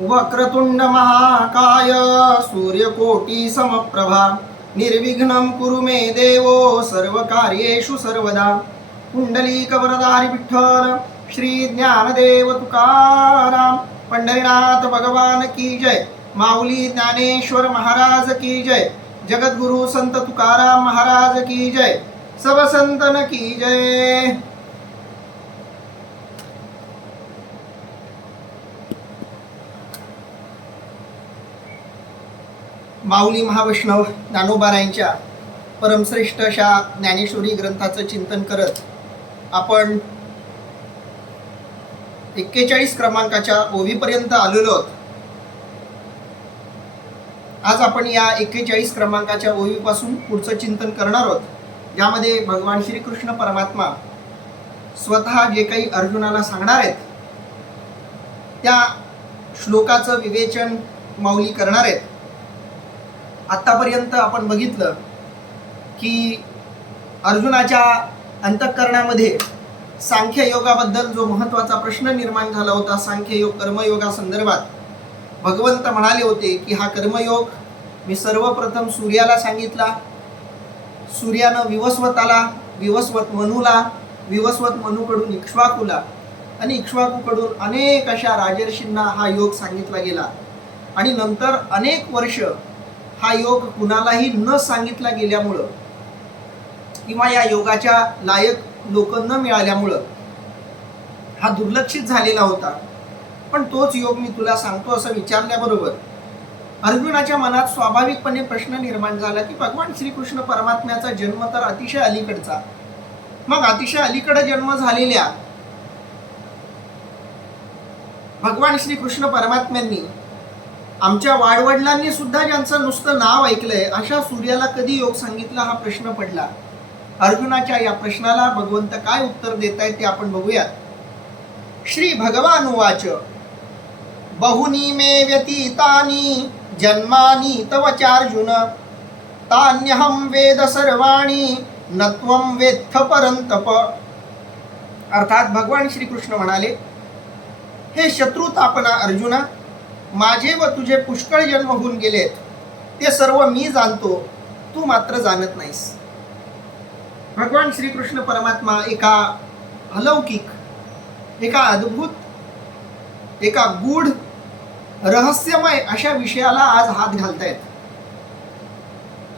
वक्रतुंड महाकाय सूर्यकोटी समप्रभा निर्विघ्नं कुरु मे देवो सर्वकार्येषु सर्वदा पुंडलीकवरदारी विठ्ठल श्री ज्ञानदेव तुकाराम पंढरीनाथ भगवान की जय। माऊली ज्ञानेश्वर महाराज की जय। जगद्गुरु संत तुकाराम महाराज की जय। सब संतन की जय। माऊली महावैष्णव ज्ञानोबारायांच्या परमश्रेष्ठ अशा ज्ञानेश्वरी ग्रंथाचं चिंतन करत आपण 41 क्रमांकाच्या ओवीपर्यंत आलेलो आहोत। आज आपण या 41 क्रमांकाच्या ओवीपासून पुढचं चिंतन करणार आहोत, ज्यामध्ये भगवान श्रीकृष्ण परमात्मा स्वतः जे काही अर्जुनाला सांगणार आहेत त्या श्लोकाचं विवेचन माऊली करणार आहेत। आतापर्यंत आपण बघितलं की अर्जुनाच्या अंतःकरणामध्ये सांख्ययोगाबद्दल जो महत्त्वाचा प्रश्न निर्माण झाला होता, सांख्ययोग कर्मयोगासंदर्भात भगवंत म्हणाले होते की हा कर्मयोग मी सर्वप्रथम सूर्याला सांगितला, सूर्यानं विवस्वताला, विवस्वत मनुला, विवस्वत मनुकडून इक्ष्वाकूला आणि इक्ष्वाकूकडून अनेक अशा राजर्षींना हा योग सांगितला गेला आणि नंतर अनेक वर्ष हा योग कुणालाही न सांगितला गेल्यामुळं किंवा या योगाच्या लायक लोक न मिळाल्यामुळं हा दुर्लक्षित झालेला होता। पण तोच योग मी तुला सांगतो असं विचारल्याबरोबर अर्जुनाच्या मनात स्वाभाविकपणे प्रश्न निर्माण झाला की भगवान श्रीकृष्ण परमात्म्याचा जन्म तर अतिशय अलीकडचा, मग अतिशय अलीकडे जन्म झालेल्या भगवान श्रीकृष्ण परमात्म्यांनी आमच्या वाडवडिलांनी सुद्धा ज्यांचं नुसतं नाव ऐकलंय अशा सूर्याला कधी योग सांगितला, हा प्रश्न पडला। अर्जुनाच्या या प्रश्नाला भगवंत काय उत्तर देत आहेत ते आपण बघूयात। श्री भगवान उवाच बहुनी मे व्यतीतानि जन्मानि तव चार्जुन तान्यहं वेद सर्वाणि न त्वं वेत्थ परंतप। अर्थात भगवान श्रीकृष्ण म्हणाले, हे शत्रुतापना अर्जुना, माझे व तुझे पुष्कळ जन्म होऊन गेलेत, ते सर्व मी जाणतो, तू मात्र जाणत नाहीस। भगवान श्रीकृष्ण परमात्मा एका अलौकिक, एका अद्भुत, एका गूढ रहस्यमय अशा विषयाला आज हात घालतायत।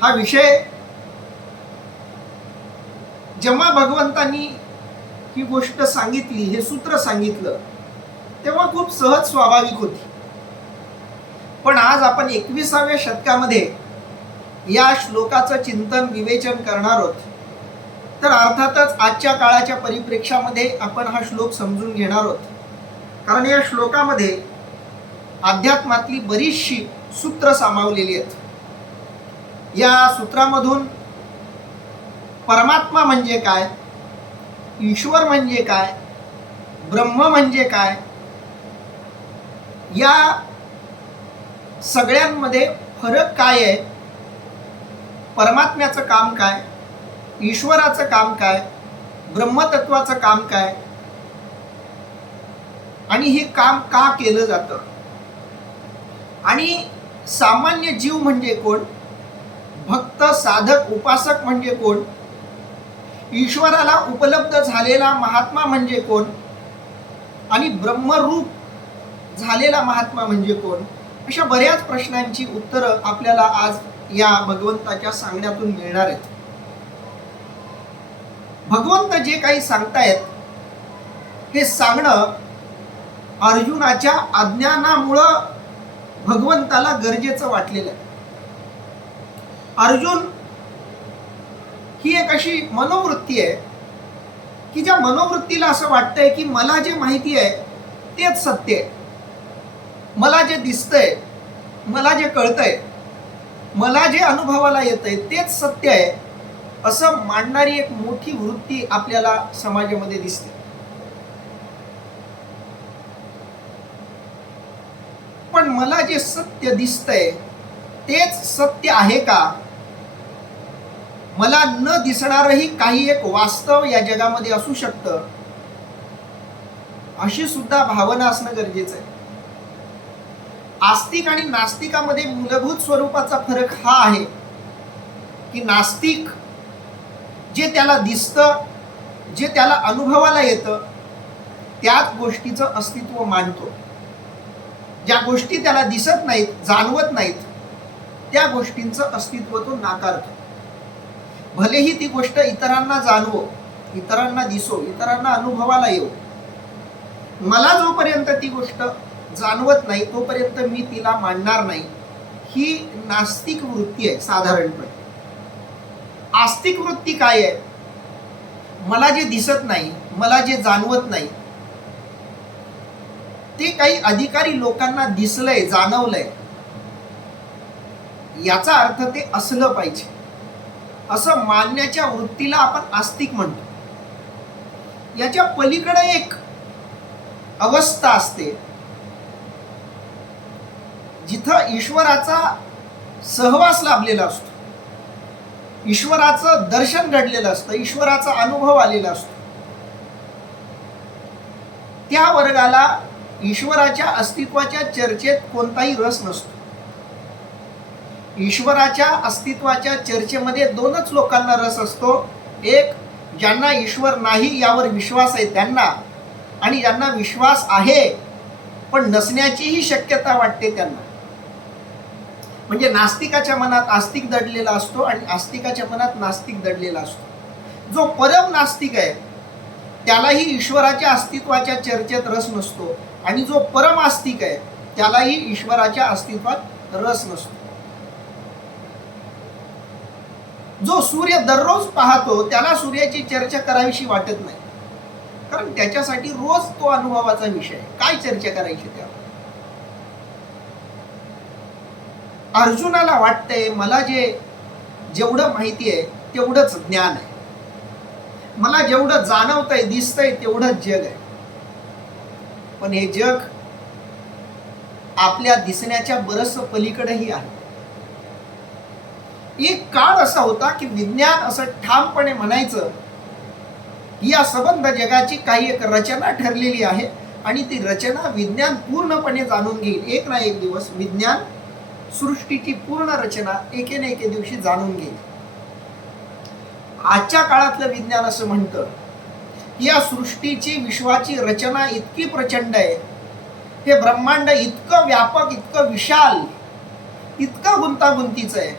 हा विषय जेव्हा भगवंतांनी ही गोष्ट सांगितली, हे सूत्र सांगितलं, तेव्हा खूप सहज स्वाभाविक होती। पण आज आपण 21व्या शतकामध्ये या श्लोकाचं चिंतन विवेचन करणार आहोत, तर अर्थातच आजच्या काळाच्या परिप्रेक्षामध्ये आपण हा श्लोक समजून घेणार आहोत, कारण या श्लोकामध्ये अध्यात्मातली बरीचशी सूत्र सामावलेली आहेत। या सूत्रामधून परमात्मा म्हणजे काय, ईश्वर म्हणजे काय, ब्रह्म म्हणजे काय, या सगळ्यांमध्ये फरक काय आहे, परमात्म्याचं काम काय, ईश्वराचं काम काय, ब्रह्मतत्वाचं काम काय आणि हे काम का केलं जातं, आणि सामान्य जीव म्हणजे कोण, भक्त साधक उपासक म्हणजे कोण, ईश्वराला उपलब्ध झालेला महात्मा म्हणजे कोण आणि ब्रह्मरूप झालेला महात्मा म्हणजे कोण, अशा बऱ्याच प्रश्नांची उत्तरं आपल्याला आज या भगवंताच्या सांगण्यातून मिळणार आहेत। भगवंत जे काही सांगतायत हे सांगणं अर्जुनाच्या अज्ञानामुळं भगवंताला गरजेचं वाटलेलं आहे। अर्जुन ही एक अशी मनोवृत्ती आहे की ज्या मनोवृत्तीला असं वाटतंय की मला जे माहिती आहे तेच सत्य आहे, मला जे दिसतंय, मला जे कळतंय, मला जे अनुभवाला येतंय तेच सत्य आहे, असं मांडणारी एक मोठी वृत्ती आपल्याला समाजामध्ये दिसते। पण मला जे सत्य दिसतंय तेच सत्य आहे का, मला न दिसणारही काही एक वास्तव या जगामध्ये असू शकतं, अशी सुद्धा भावना असणं गरजेचं आहे। आस्तिक आणि नास्तिकामध्ये मूलभूत स्वरूपाचा फरक हा आहे की नास्तिक जे त्याला दिसतं, जे त्याला अनुभवाला येतं, त्याच गोष्टीचं अस्तित्व मानतो. ज्या गोष्टी त्याला दिसत नाहीत, जाणवत नाहीत, त्या गोष्टींचं अस्तित्व तो नाकारतो. भलेही ती गोष्ट इतरांना जाणवो, इतरांना दिसो, इतरांना अनुभवाला येऊ, मला जोपर्यंत ती गोष्ट जाणवत नाही तोपर्यंत मी तिला मानणार नाही, ही नास्तिक वृत्ती आहे साधारणपणे. आस्तिक वृत्ती काय आहे? मला जे दिसत नाही, मला जे जाणवत नाही, ते काही अधिकारी लोकांना दिसलंय, जाणवलंय, याचा अर्थ ते असलं पाहिजे असं मानण्याच्या वृत्तीला आपण आस्तिक म्हणतो. याच्या पलीकडे एक अवस्था असते जिथं ईश्वराचा सहवास लाभलेला असतो, ईश्वराचं दर्शन घडलेलं असतं, ईश्वराचा अनुभव आलेला असतो. त्या वर्गाला ईश्वराच्या अस्तित्वाच्या चर्चेत कोणताही रस नसतो. ईश्वराच्या अस्तित्वाच्या चर्चेमध्ये दोनच लोकांना रस असतो. एक, ज्यांना ईश्वर नाही यावर विश्वास आहे त्यांना, आणि ज्यांना विश्वास आहे पण नसण्याचीही शक्यता वाटते त्यांना. म्हणजे नास्तिकाच्या मनात आस्तिक दडलेला असतो आणि आस्तिकाच्या मनात नास्तिक दडलेला असतो. जो परम नास्तिक आहे त्यालाही ईश्वराच्या अस्तित्वाच्या चर्चेत रस नसतो, आणि जो परम आस्तिक आहे त्यालाही ईश्वराच्या अस्तित्वात रस नसतो. जो सूर्य दररोज पाहतो त्याला सूर्याची चर्चा करावीशी वाटत नाही, कारण त्याच्यासाठी रोज तो अनुभवाचा विषय आहे. काय चर्चा करायची त्यावर? अर्जुनाला वाटतंय मला जेवढं माहिती आहे तेवढंच ज्ञान आहे, मला जेवढं जाणवतंय, दिसतंय तेवढंच जग आहे. पण हे जग आपल्या दिसण्याच्या बरंच पलीकडेही आहे. एक काळ असा होता की विज्ञान असं ठामपणे म्हणायचं की या सबंध जगाची काही एक रचना ठरलेली आहे आणि ती रचना विज्ञान पूर्णपणे जाणून घेईल. एक ना एक दिवस विज्ञान सृष्टीची पूर्ण रचना एके ना एके दिवशी जाणून घेईल. आजच्या काळातलं विज्ञान असं म्हणतं की या सृष्टीची, विश्वाची रचना इतकी प्रचंड आहे, हे ब्रह्मांड इतकं व्यापक, इतकं विशाल, इतकं गुंतागुंतीचं आहे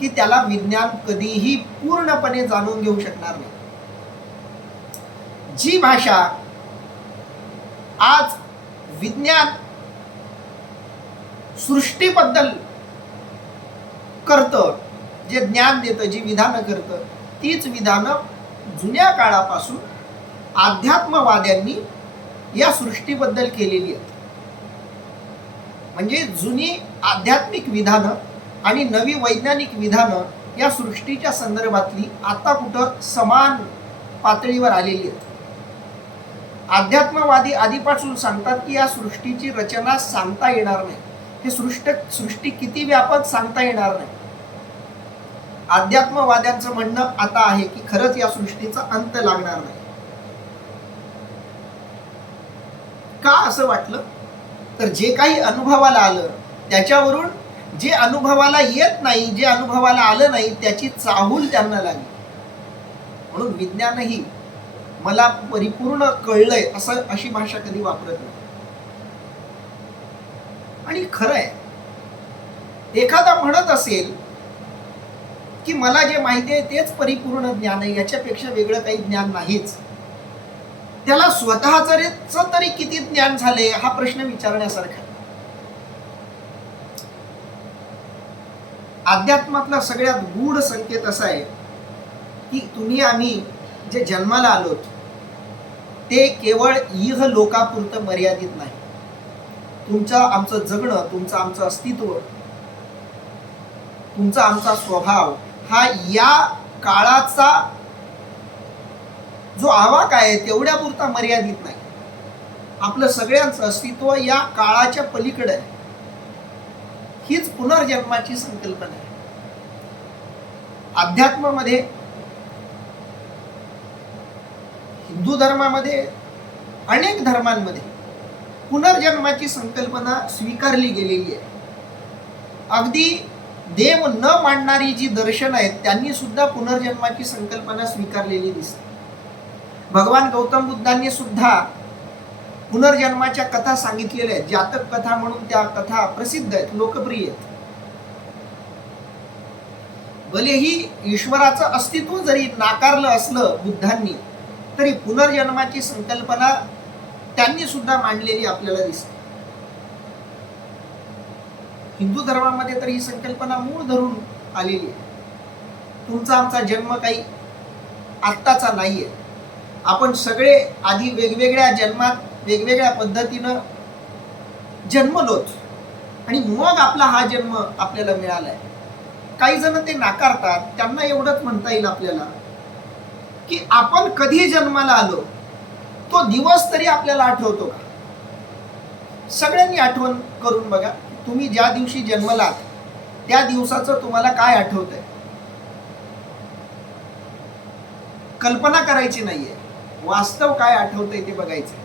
की त्याला विज्ञान कधीही पूर्णपणे जाणून घेऊ शकणार नाही. जी भाषा आज विज्ञान सृष्टीबद्दल करतं, जे ज्ञान देतं, जी विधानं करतं, तीच विधानं जुन्या काळापासून अध्यात्मवाद्यांनी या सृष्टीबद्दल केलेली आहेत. म्हणजे जुनी आध्यात्मिक विधानं आणि नवी वैज्ञानिक विधानं या सृष्टीच्या संदर्भातली आता कुठं समान पातळीवर आलेली आहेत. अध्यात्मवादी आधीपासून सांगतात की या सृष्टीची रचना सांगता येणार नाही, हे सृष्टी किती व्यापक सांगता येणार नाही. अध्यात्मवाद्यांचं म्हणणं आता आहे की खरंच या सृष्टीचा अंत लागणार नाही. का असं वाटलं? तर जे काही अनुभवाला आलं त्याच्यावरून जे अनुभवाला येत नाही, जे अनुभवाला आलं नाही त्याची चाहूल त्यांना लागली. म्हणून विज्ञानही मला परिपूर्ण कळलंय अशी भाषा कधी वापरत नाही. आणि खरं आहे, एखादा म्हणत असेल की मला जे माहिती आहे तेच परिपूर्ण ज्ञान आहे, याच्यापेक्षा वेगळं काही ज्ञान नाहीच, त्याला स्वतःच तरी किती ज्ञान झाले हा प्रश्न विचारण्यासारखा. अध्यात्मातला सगळ्यात गूढ संकेत असा आहे की तुम्ही आम्ही जे जन्माला आलोत ते केवळ इह लोकापुरतं मर्यादित नाही. तुमचं आमचं जगणं, तुमचं आमचं अस्तित्व, तुमचा आमचा स्वभाव हा या काळाचा जो आवाक आहे तेवढ्या पुरता मर्यादित नाही. आपलं सगळ्यांचं अस्तित्व या काळाच्या पलीकडे आहे. हीच पुनर्जन्माची संकल्पना आहे. अध्यात्मामध्ये, हिंदू धर्मामध्ये, अनेक धर्मांमध्ये पुनर्जन्माची संकल्पना स्वीकारली गेलेली आहे. अगदी देव न मानणारी जी दर्शन आहेत त्यांनी सुद्धा पुनर्जन्माची संकल्पना स्वीकारलेली दिसते. भगवान गौतम बुद्धांनी सुद्धा पुनर्जन्माच्या कथा सांगितलेल्या आहेत. जातक कथा म्हणून त्या कथा प्रसिद्ध आहेत, लोकप्रिय आहेत. भलेही ईश्वराचं अस्तित्व जरी नाकारलं असलं बुद्धांनी, तरी पुनर्जन्माची संकल्पना त्यांनी सुद्धा मांडलेली आपल्याला दिसते. हिंदू धर्मामध्ये तर ही संकल्पना मूळ धरून आलेली आहे. तुमचा आमचा जन्म काही आत्ताचा नाहीये. आपण सगळे आधी वेगवेगळ्या जन्मात वेगवेगळ्या पद्धतीनं जन्मलोच आणि मग आपला हा जन्म आपल्याला मिळालाय. काही जण ते नाकारतात. त्यांना एवढंच म्हणता येईल आपल्याला की आपण कधी जन्माला आलो तो दिवस तरी आपल्याला आठवतो का? सगळ्यांनी आठवण करून बघा. तुम्ही ज्या दिवशी जन्मलात त्या दिवसाचं तुम्हाला काय आठवतंय? कल्पना करायची नाहीये, वास्तव काय आठवतंय ते बघायचं.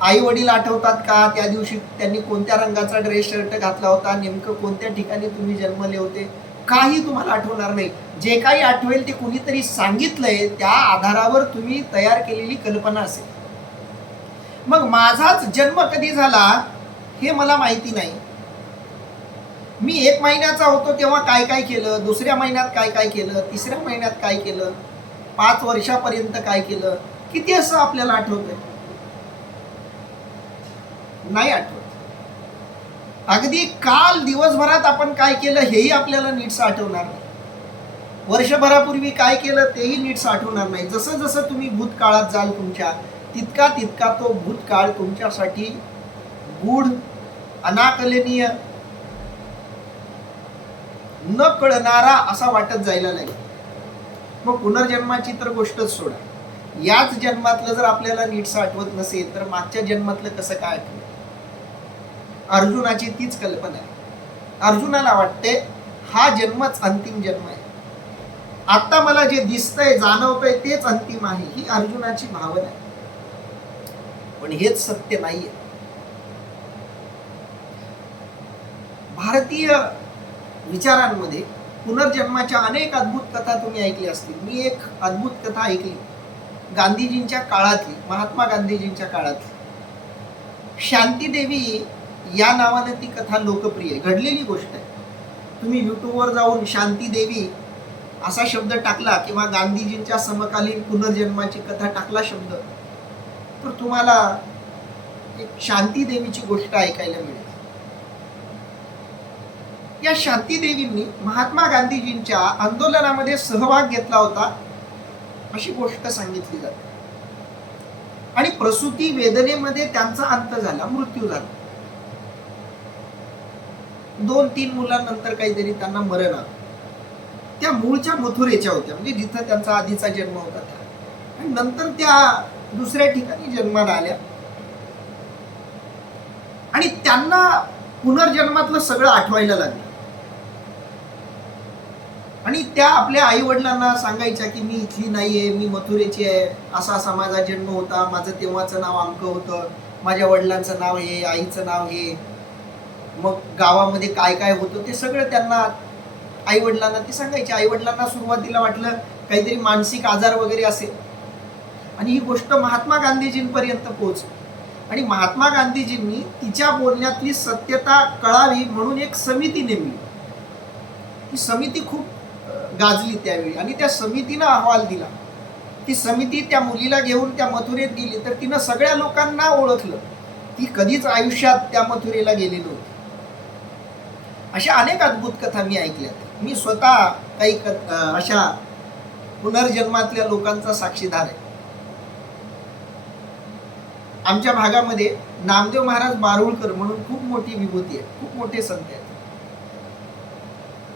आई वडील आठवतात का? त्या दिवशी त्यांनी कोणत्या रंगाचा ड्रेस शर्ट घातला होता, नेमकं कोणत्या ठिकाणी तुम्ही जन्मले होते, काही तुम्हाला आठवणार नाही. जे काही आठवेल ते कुणीतरी सांगितलंय, त्या आधारावर तुम्ही तयार केलेली कल्पना असेल. मग माझाच जन्म कधी झाला हे मला माहिती नाही. मी 1 महिन्याचा होतो तेव्हा काय काय केलं, दुसऱ्या महिन्यात काय काय केलं, तिसऱ्या महिन्यात काय केलं, 5 वर्षापर्यंत काय केलं, किती असं आपल्याला आठवतंय? नाही आठवत. अगदी काल दिवसभरात आपण काय केलं हेही आपल्याला नीटसं आठवणार नाही. वर्षभरापूर्वी काय केलं तेही नीटसं आठवणार नाही. जसं जसं तुम्ही भूतकाळात जाल तुमच्या, तितका तितका तो भूतकाळ तुमच्यासाठी गूढ, अनाकलनीय, न कळणारा असा वाटत जायला लागेल. मग पुनर्जन्माची तर गोष्टच सोडा. याच जन्मातलं जर आपल्याला नीटसं आठवत नसेल तर मागच्या जन्मातलं कसं काय आठवत? अर्जुनाची तीच कल्पना आहे. अर्जुनाला वाटते हा जन्मच अंतिम जन्म आहे. आता मला जे दिसतंय जाणवतंय तेच अंतिम आहे, ही अर्जुनाची भावना आहे. पण हेच सत्य नाहीये. भारतीय विचारांमध्ये पुनर्जन्माच्या अनेक अद्भुत कथा तुम्ही ऐकल्या असतील. मी एक अद्भुत कथा ऐकली गांधीजींच्या काळातली, महात्मा गांधीजींच्या काळातली. शांती देवी या नावाने ती कथा लोकप्रिय आहे, घडलेली गोष्ट आहे. तुम्ही युट्यूबवर जाऊन शांती देवी असा शब्द टाकला किंवा गांधीजींच्या समकालीन पुनर्जन्माची कथा टाकला शब्द, तर तुम्हाला एक शांती देवीची गोष्ट ऐकायला मिळेल. या शांती देवींनी महात्मा गांधीजींच्या आंदोलनामध्ये सहभाग घेतला होता अशी गोष्ट सांगितली जाते. आणि प्रसूती वेदनेमध्ये त्यांचा अंत झाला, मृत्यू झाला. 2-3 मुलांनंतर काहीतरी त्यांना मरण आलं. त्या मूळच्या मथुरेच्या होत्या, म्हणजे जिथं त्यांचा आधीचा जन्म होता त्या. आणि नंतर त्या दुसऱ्या ठिकाणी जन्माला आल्या आणि त्यांना पुनर्जन्मातलं सगळं आठवायला लागलं. आणि त्या आपल्या आई वडिलांना सांगायच्या की मी इथली नाहीये, मी मथुरेची आहे, असा असा माझा जन्म होता, माझं तेव्हाचं नाव अमकं होतं, माझ्या वडिलांचं नाव हे, आईचं नाव हे. मग गावामध्ये काय काय होतं ते सगळं त्यांना आई वडिलांना ते सांगायचे. आई वडिलांना सुरुवातीला वाटलं काहीतरी मानसिक आजार वगैरे असेल. आणि ही गोष्ट महात्मा गांधीजींपर्यंत पोहोचली. आणि महात्मा गांधीजींनी तिच्या बोलण्यातली सत्यता कळावी म्हणून एक समिती नेमली. ही समिती खूप गाजली त्यावेळी आणि त्या समितीनं अहवाल दिला. ती समिती त्या मुलीला घेऊन त्या मथुरेत गेली तर तिनं सगळ्या लोकांना ओळखलं. ती कधीच आयुष्यात त्या मथुरेला गेली नव्हती. अशा अनेक अद्भुत कथा मी ऐकल्यात. मी स्वतः काही अशा पुनर्जन्मातल्या लोकांचा साक्षीदार आहे. आमच्या भागामध्ये नामदेव महाराज बारुळकर म्हणून खूप मोठी विभूती आहे, खूप मोठे संत आहेत.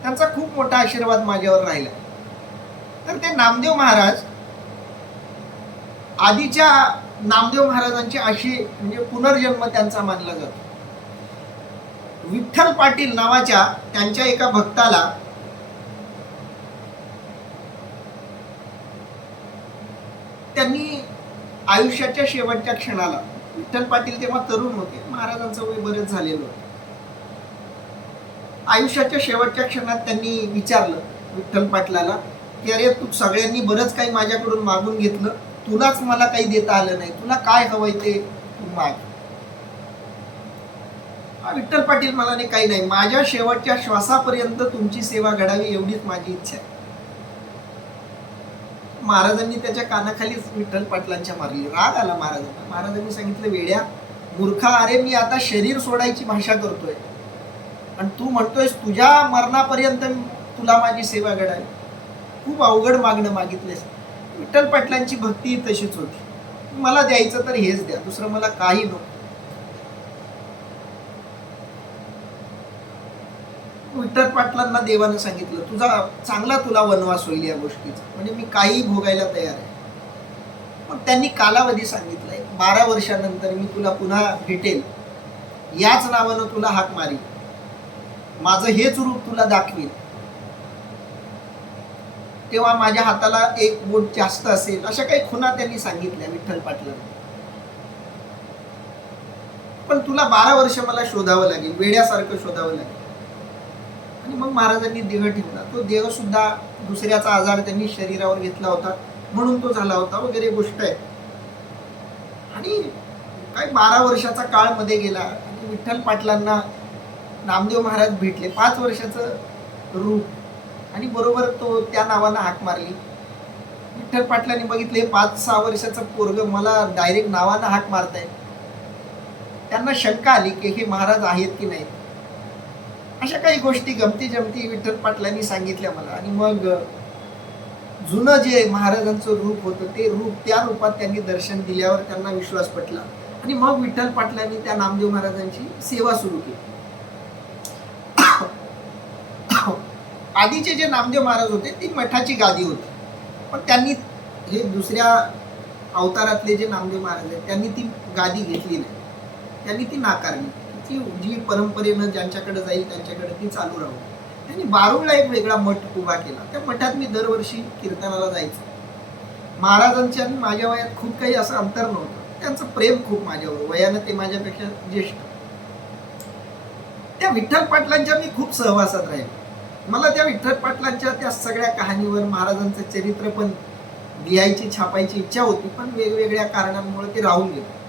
त्यांचा खूप मोठा आशीर्वाद माझ्यावर राहिला. तर ते नामदेव महाराज आधीच्या नामदेव महाराजांचे अशी म्हणजे पुनर्जन्म त्यांचा मानला जातो. विठ्ठल पाटील नावाच्या त्यांच्या एका भक्ताला त्यांनी आयुष्याच्या शेवटच्या क्षणाला विठ्ठल पाटील तेव्हा तरुण होते, महाराजांचं वय बरेच झालेलं होतं. आयुष्याच्या शेवटच्या क्षणात त्यांनी विचारलं विठ्ठल पाटलाला की अरे तू सगळ्यांनी बरंच काही माझ्याकडून मागून घेतलं, तुलाच मला काही देता आलं नाही, तुला काय हवंय ते तू माग. विठ्ठल पाटील म्हणाले काही नाही, माझ्या शेवटच्या श्वासापर्यंत तुमची सेवा घडावी एवढीच माझी इच्छा आहे. महाराजांनी त्याच्या कानाखालीच विठ्ठल पाटलांच्या मारली. राग आला महाराजांना. महाराजांनी सांगितलं वेड्या मूर्खा, अरे मी आता शरीर सोडायची भाषा करतोय आणि तू म्हणतोयस तुझ्या मरणापर्यंत तुला माझी सेवा घडावी. खूप अवघड मागणं मागितलेस. विठ्ठल पाटलांची भक्ती तशीच होती, मला द्यायचं तर हेच द्या, दुसरं मला काही नको. विठ्ठल पाटलांना देवानं सांगितलं तुझा चांगला तुला वनवास होईल या गोष्टीचा, म्हणजे मी काही भोगायला तयार आहे. मग त्यांनी कालावधी सांगितलाय, 12 वर्षानंतर मी तुला पुन्हा भेटेल, याच नावानं तुला हाक मारी, माझं हेच रूप तुला दाखवील, तेव्हा माझ्या हाताला एक बोट जास्त असेल, अशा काही खुणा त्यांनी सांगितल्या विठ्ठल पाटलांना. पण तुला 12 वर्ष मला शोधावं लागेल, वेड्यासारखं शोधावं लागेल. आणि मग महाराजांनी देह ठेवला. तो देह सुद्धा दुसऱ्याचा आजार त्यांनी शरीरावर घेतला होता म्हणून तो झाला होता वगैरे गोष्ट आहे. आणि काय 12 वर्षाचा काळ मध्ये गेला आणि विठ्ठल पाटलांना नामदेव महाराज भेटले. 5 वर्षाचं रूप आणि बरोबर तो त्या नावानं हाक मारली. विठ्ठल पाटलांनी बघितले 5-6 वर्षाचं पोरग मला डायरेक्ट नावानं हाक मारताय. त्यांना शंका आली की हे महाराज आहेत की नाही. अशा काही गोष्टी गमती जमती विठ्ठल पाटलांनी सांगितल्या मला. आणि मग जुनं जे महाराजांचं रूप होतं ते रूप, त्या रूपात त्यांनी दर्शन दिल्यावर त्यांना विश्वास पटला आणि मग विठ्ठल पाटलांनी त्या नामदेव महाराजांची सेवा सुरू केली. आधीचे जे नामदेव महाराज होते ती मठाची गादी होती, पण त्यांनी हे दुसऱ्या अवतारातले जे नामदेव महाराज आहेत त्यांनी ती गादी घेतली नाही, त्यांनी ती नाकारली. ती जी परंपरेनं ज्यांच्याकडे जाईल त्यांच्याकडे ती चालू राहू. त्यांनी बारूळला एक वेगळा मठ उभा केला. त्या मठात मी दरवर्षी कीर्तनाला जायचो. महाराजांच्या आणि माझ्या वयात खूप काही असं अंतर नव्हतं, त्यांचं प्रेम खूप माझ्यावर, वयानं ते माझ्यापेक्षा ज्येष्ठ. त्या विठ्ठल पाटलांच्या मी खूप सहवासात राहिलो. मला त्या विठ्ठल पाटलांच्या त्या सगळ्या कहाणीवर महाराजांचं चरित्र पण लिहायची छापायची इच्छा होती, पण वेगवेगळ्या कारणांमुळे ते राहून गेलं.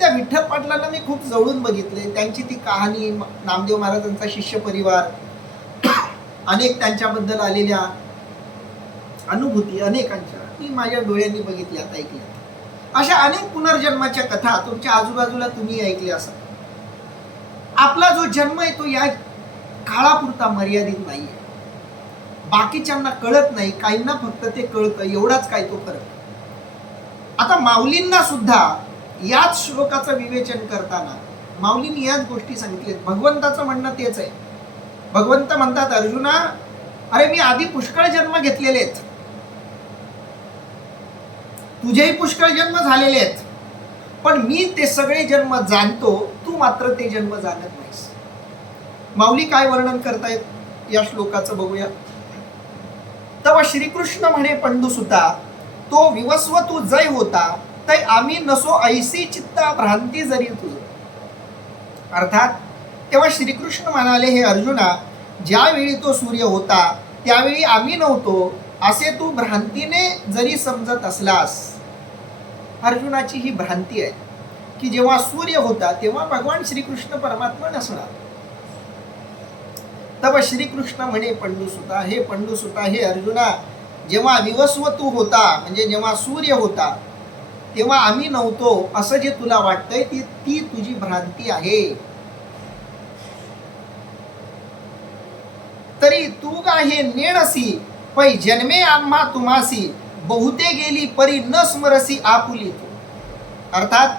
त्या विठ्ठल पाटलांना मी खूप जवळून बघितले. त्यांची ती कहाणी, नामदेव महाराजांचा शिष्य परिवार, अनेक त्यांच्याबद्दल आलेल्या अनुभूती अनेकांच्या मी माझ्या डोळ्यांनी बघितल्यात, ऐकल्या. अशा अनेक पुनर्जन्माच्या कथा तुमच्या आजूबाजूला तुम्ही ऐकल्या असाल. आपला जो जन्म आहे तो या काळापुरता मर्यादित नाहीये. बाकीच्यांना कळत नाही, काहींना फक्त ते कळतं, एवढाच काय तो फरक. आता माऊलींना सुद्धा याच श्लोकाचं विवेचन करताना माऊलींनी याच गोष्टी सांगितल्यात. भगवंताचं म्हणणं तेच आहे. भगवंत म्हणतात अर्जुना, अरे मी आधी पुष्कळ जन्म घेतलेले आहेत, तुझेही पुष्कळ जन्म झालेले आहेत, पण मी ते सगळे जन्म जाणतो, तू मात्र ते जन्म जाणत नाहीस. माऊली काय वर्णन करतायत या श्लोकाचं बघूया. तव श्रीकृष्ण म्हणे पंडुसुता, तो विवस्व तू जय होता, तै आम्ही नसो ऐसी चित्ता भ्रांती जरी तुझ. अर्थात तेव्हा श्रीकृष्ण म्हणाले, हे अर्जुना, ज्यावेळी तो सूर्य होता त्यावेळी आम्ही नव्हतो असे तू भ्रांतीने जरी समजत असलास. अर्जुनाची ही भ्रांती आहे की जेव्हा सूर्य होता तेव्हा भगवान श्रीकृष्ण परमात्मा नसणार. तव श्रीकृष्ण म्हणे पंडुसुता, हे पंडुसुता, हे अर्जुना, जेव्हा विवस्व तू होता म्हणजे जेव्हा सूर्य होता तेव्हा आम्ही नव्हतो असं जे तुला वाटतंय ती तुझी भ्रांती आहे. तरी तू का हे नेणसी पै जन्मे आम्हा तुम्हासी, बहुते गेली परी न स्मरसी आपुली तू. अर्थात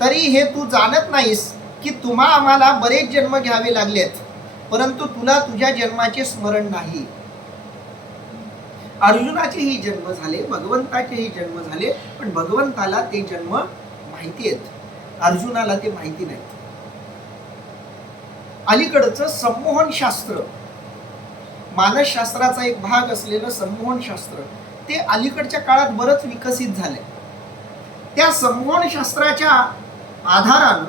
तरी हे तू जाणत नाहीस की तुम्हा आम्हाला बरेच जन्म घ्यावे लागलेत, परंतु तुला तुझ्या जन्माचे स्मरण नाही. अर्जुनाचेही जन्म झाले, भगवंताचेही जन्म झाले, पण भगवंताला ते जन्म माहिती आहेत, अर्जुनाला ते माहिती नाही. अलीकडचं संमोहन शास्त्र, मानसशास्त्राचा एक भाग असलेलं संमोहन शास्त्र, ते अलीकडच्या काळात बरंच विकसित झाले. त्या संमोहन शास्त्राच्या आधारानं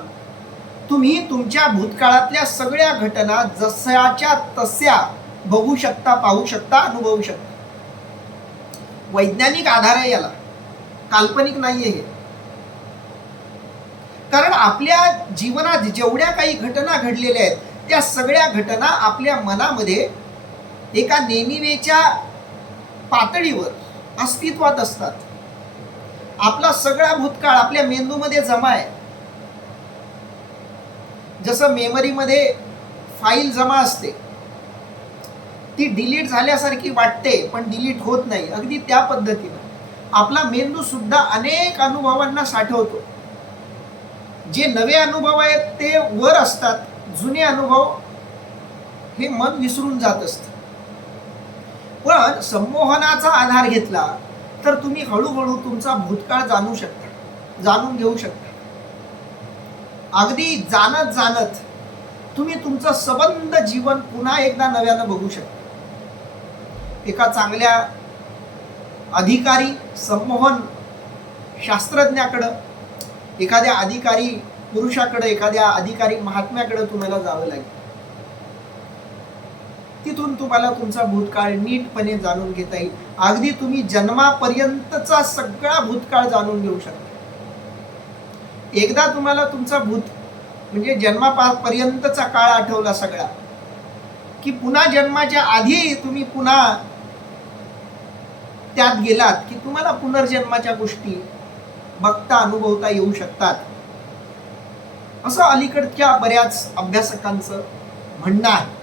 तुम्ही तुमच्या भूतकाळातल्या सगळ्या घटना जशाच्या तस्या बघू शकता, पाहू शकता, अनुभवू शकता. वैज्ञानिक आधार आहे याला, काल्पनिक नाहीये हे. कारण आपल्या जीवनात जेवढ्या काही घटना घडलेल्या आहेत त्या सगळ्या घटना आपल्या मनामध्ये एका नेणिवेच्या पातळीवर अस्तित्वात असतात. आपला सगळा भूतकाळ आपल्या मेंदूमध्ये जमा आहे. जसं मेमरीमध्ये फाईल जमा असते, ती डिलीट झाल्यासारखी वाटते पण डिलीट होत नाही, अगदी त्या पद्धतीनं आपला मेंदू सुद्धा अनेक अनुभवांना साठवतो. जे नवे अनुभव आहेत ते वर असतात, जुने अनुभव हे मन विसरून जात असतं. पण संमोहनाचा आधार घेतला तर तुम्ही हळूहळू तुमचा भूतकाळ जाणू शकता, जाणून घेऊ शकता. अगदी जाणत जाणत तुम्ही तुमचं सबंध जीवन पुन्हा एकदा नव्यानं बघू शकता. एका चांगल्या अधिकारी संमोहन शास्त्रज्ञाकडं, एखाद्या अधिकारी पुरुषाकडे, एखाद्या अधिकारी महात्म्याकडे तुम्हाला जावं लागेल. तिथून तुम्हाला तुमचा भूतकाळ नीटपणे जाणून घेता येईल. अगदी तुम्ही जन्मापर्यंतचा सगळा भूतकाळ जाणून घेऊ शकता. एकदा तुम्हाला तुमचा म्हणजे जन्मापर्यंतचा काळ आठवला सगळा की पुन्हा जन्माच्या आधी तुम्ही पुन्हा त्यात गेलात की तुम्हाला पुनर्जन्माच्या गोष्टी बघता, अनुभवता येऊ शकतात, असं अलीकडच्या बऱ्याच अभ्यासकांचं म्हणणं आहे.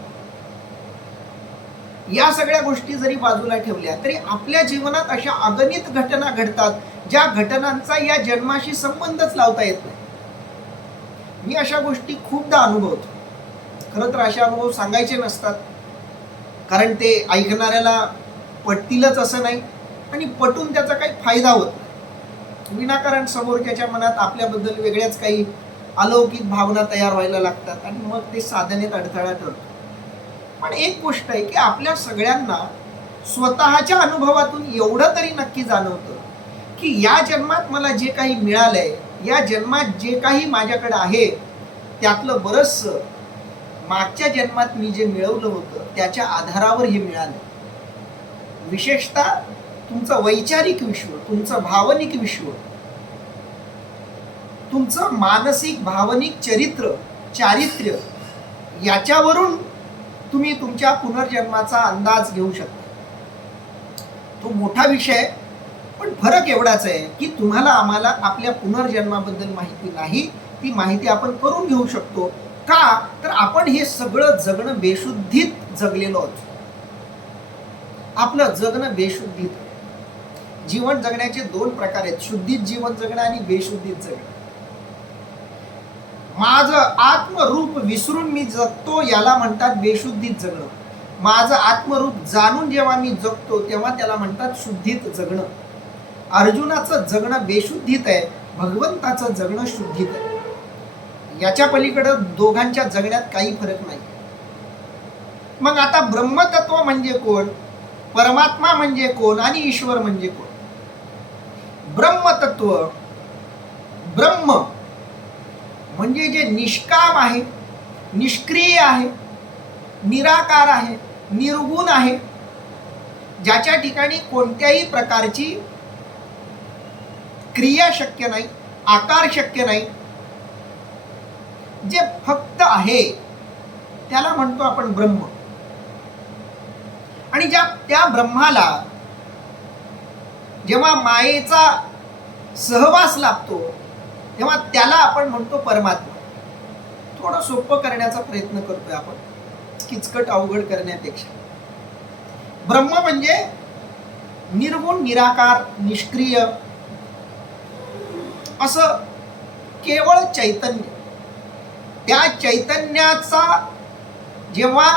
या सगळ्या गोष्टी जरी बाजूला ठेवल्या तरी आपल्या जीवनात अशा अगणित घटना घडतात ज्या घटनांचा या जन्माशी संबंधच लावता येत नाही. मी अशा गोष्टी खूपदा अनुभवतो. खरं तर असे अनुभव सांगायचे नसतात, कारण ते ऐकणाऱ्याला पटतीलच असं नाही आणि पटून त्याचा काही फायदा होत नाही. विनाकारण समोरच्याच्या मनात आपल्याबद्दल वेगळ्याच काही अलौकिक भावना तयार व्हायला लागतात आणि मग ते साधनेत अडथळा ठरतो. पण एक गोष्ट आहे की आपल्या सगळ्यांना स्वतःच्या अनुभवातून एवढं तरी नक्की जाणवतं की या जन्मात मला जे काही मिळालंय, या जन्मात जे काही माझ्याकडे आहे त्यातलं बरंचसं मागच्या जन्मात मी जे मिळवलं होतं त्याच्या आधारावर हे मिळालं. विशेषतः तुमचं वैचारिक विश्व, तुमचं भावनिक विश्व, तुमचं मानसिक भावनिक चारित्र्य याच्यावरून तुम्ही तुमच्या पुनर्जन्माचा अंदाज घेऊ शकता. तो मोठा विषय, पण फरक एवढाच आहे की तुम्हाला आम्हाला आपल्या पुनर्जन्माबद्दल माहिती नाही, ती माहिती आपण करून घेऊ शकतो. का तर आपण हे सगळं जगणं बेशुद्धीत जगलेलो आहोत. आपलं जगणं बेशुद्धीत. जीवन जगण्याचे दोन प्रकार आहेत, शुद्धीत जीवन जगणं आणि बेशुद्धीत जगणं. माझं आत्मरूप विसरून मी जगतो याला म्हणतात बेशुद्धीत जगणं. माझं आत्मरूप जाणून जेव्हा मी जगतो तेव्हा त्याला म्हणतात शुद्धीत जगणं. अर्जुनाचं जगणं बेशुद्धीत आहे, भगवंताचं जगणं शुद्धीत आहे. याच्या पलीकडं दोघांच्या जगण्यात काही फरक नाही. मग आता ब्रह्मतत्व म्हणजे कोण, परमात्मा म्हणजे कोण आणि ईश्वर म्हणजे कोण? ब्रह्मतत्व, ब्रह्म म्हणजे जे निष्काम आहे, निष्क्रिय आहे, निराकार आहे, निर्गुण आहे, ज्याच्या ठिकाणी कोणत्याही प्रकारची क्रिया शक्य नाही, आकार शक्य नाही, जे फक्त आहे त्याला म्हणतो आपण ब्रह्म. आणि त्या ब्रह्माला जेव्हा मायेचा सहवास लाभतो तेव्हा त्याला आपण म्हणतो परमात्मा. थोडं सोपं करण्याचा प्रयत्न करतोय आपण, किचकट अवघड करण्यापेक्षा. ब्रह्म म्हणजे निर्गुण, निराकार, निष्क्रिय असं केवळ चैतन्य. त्या चैतन्याचा जेव्हा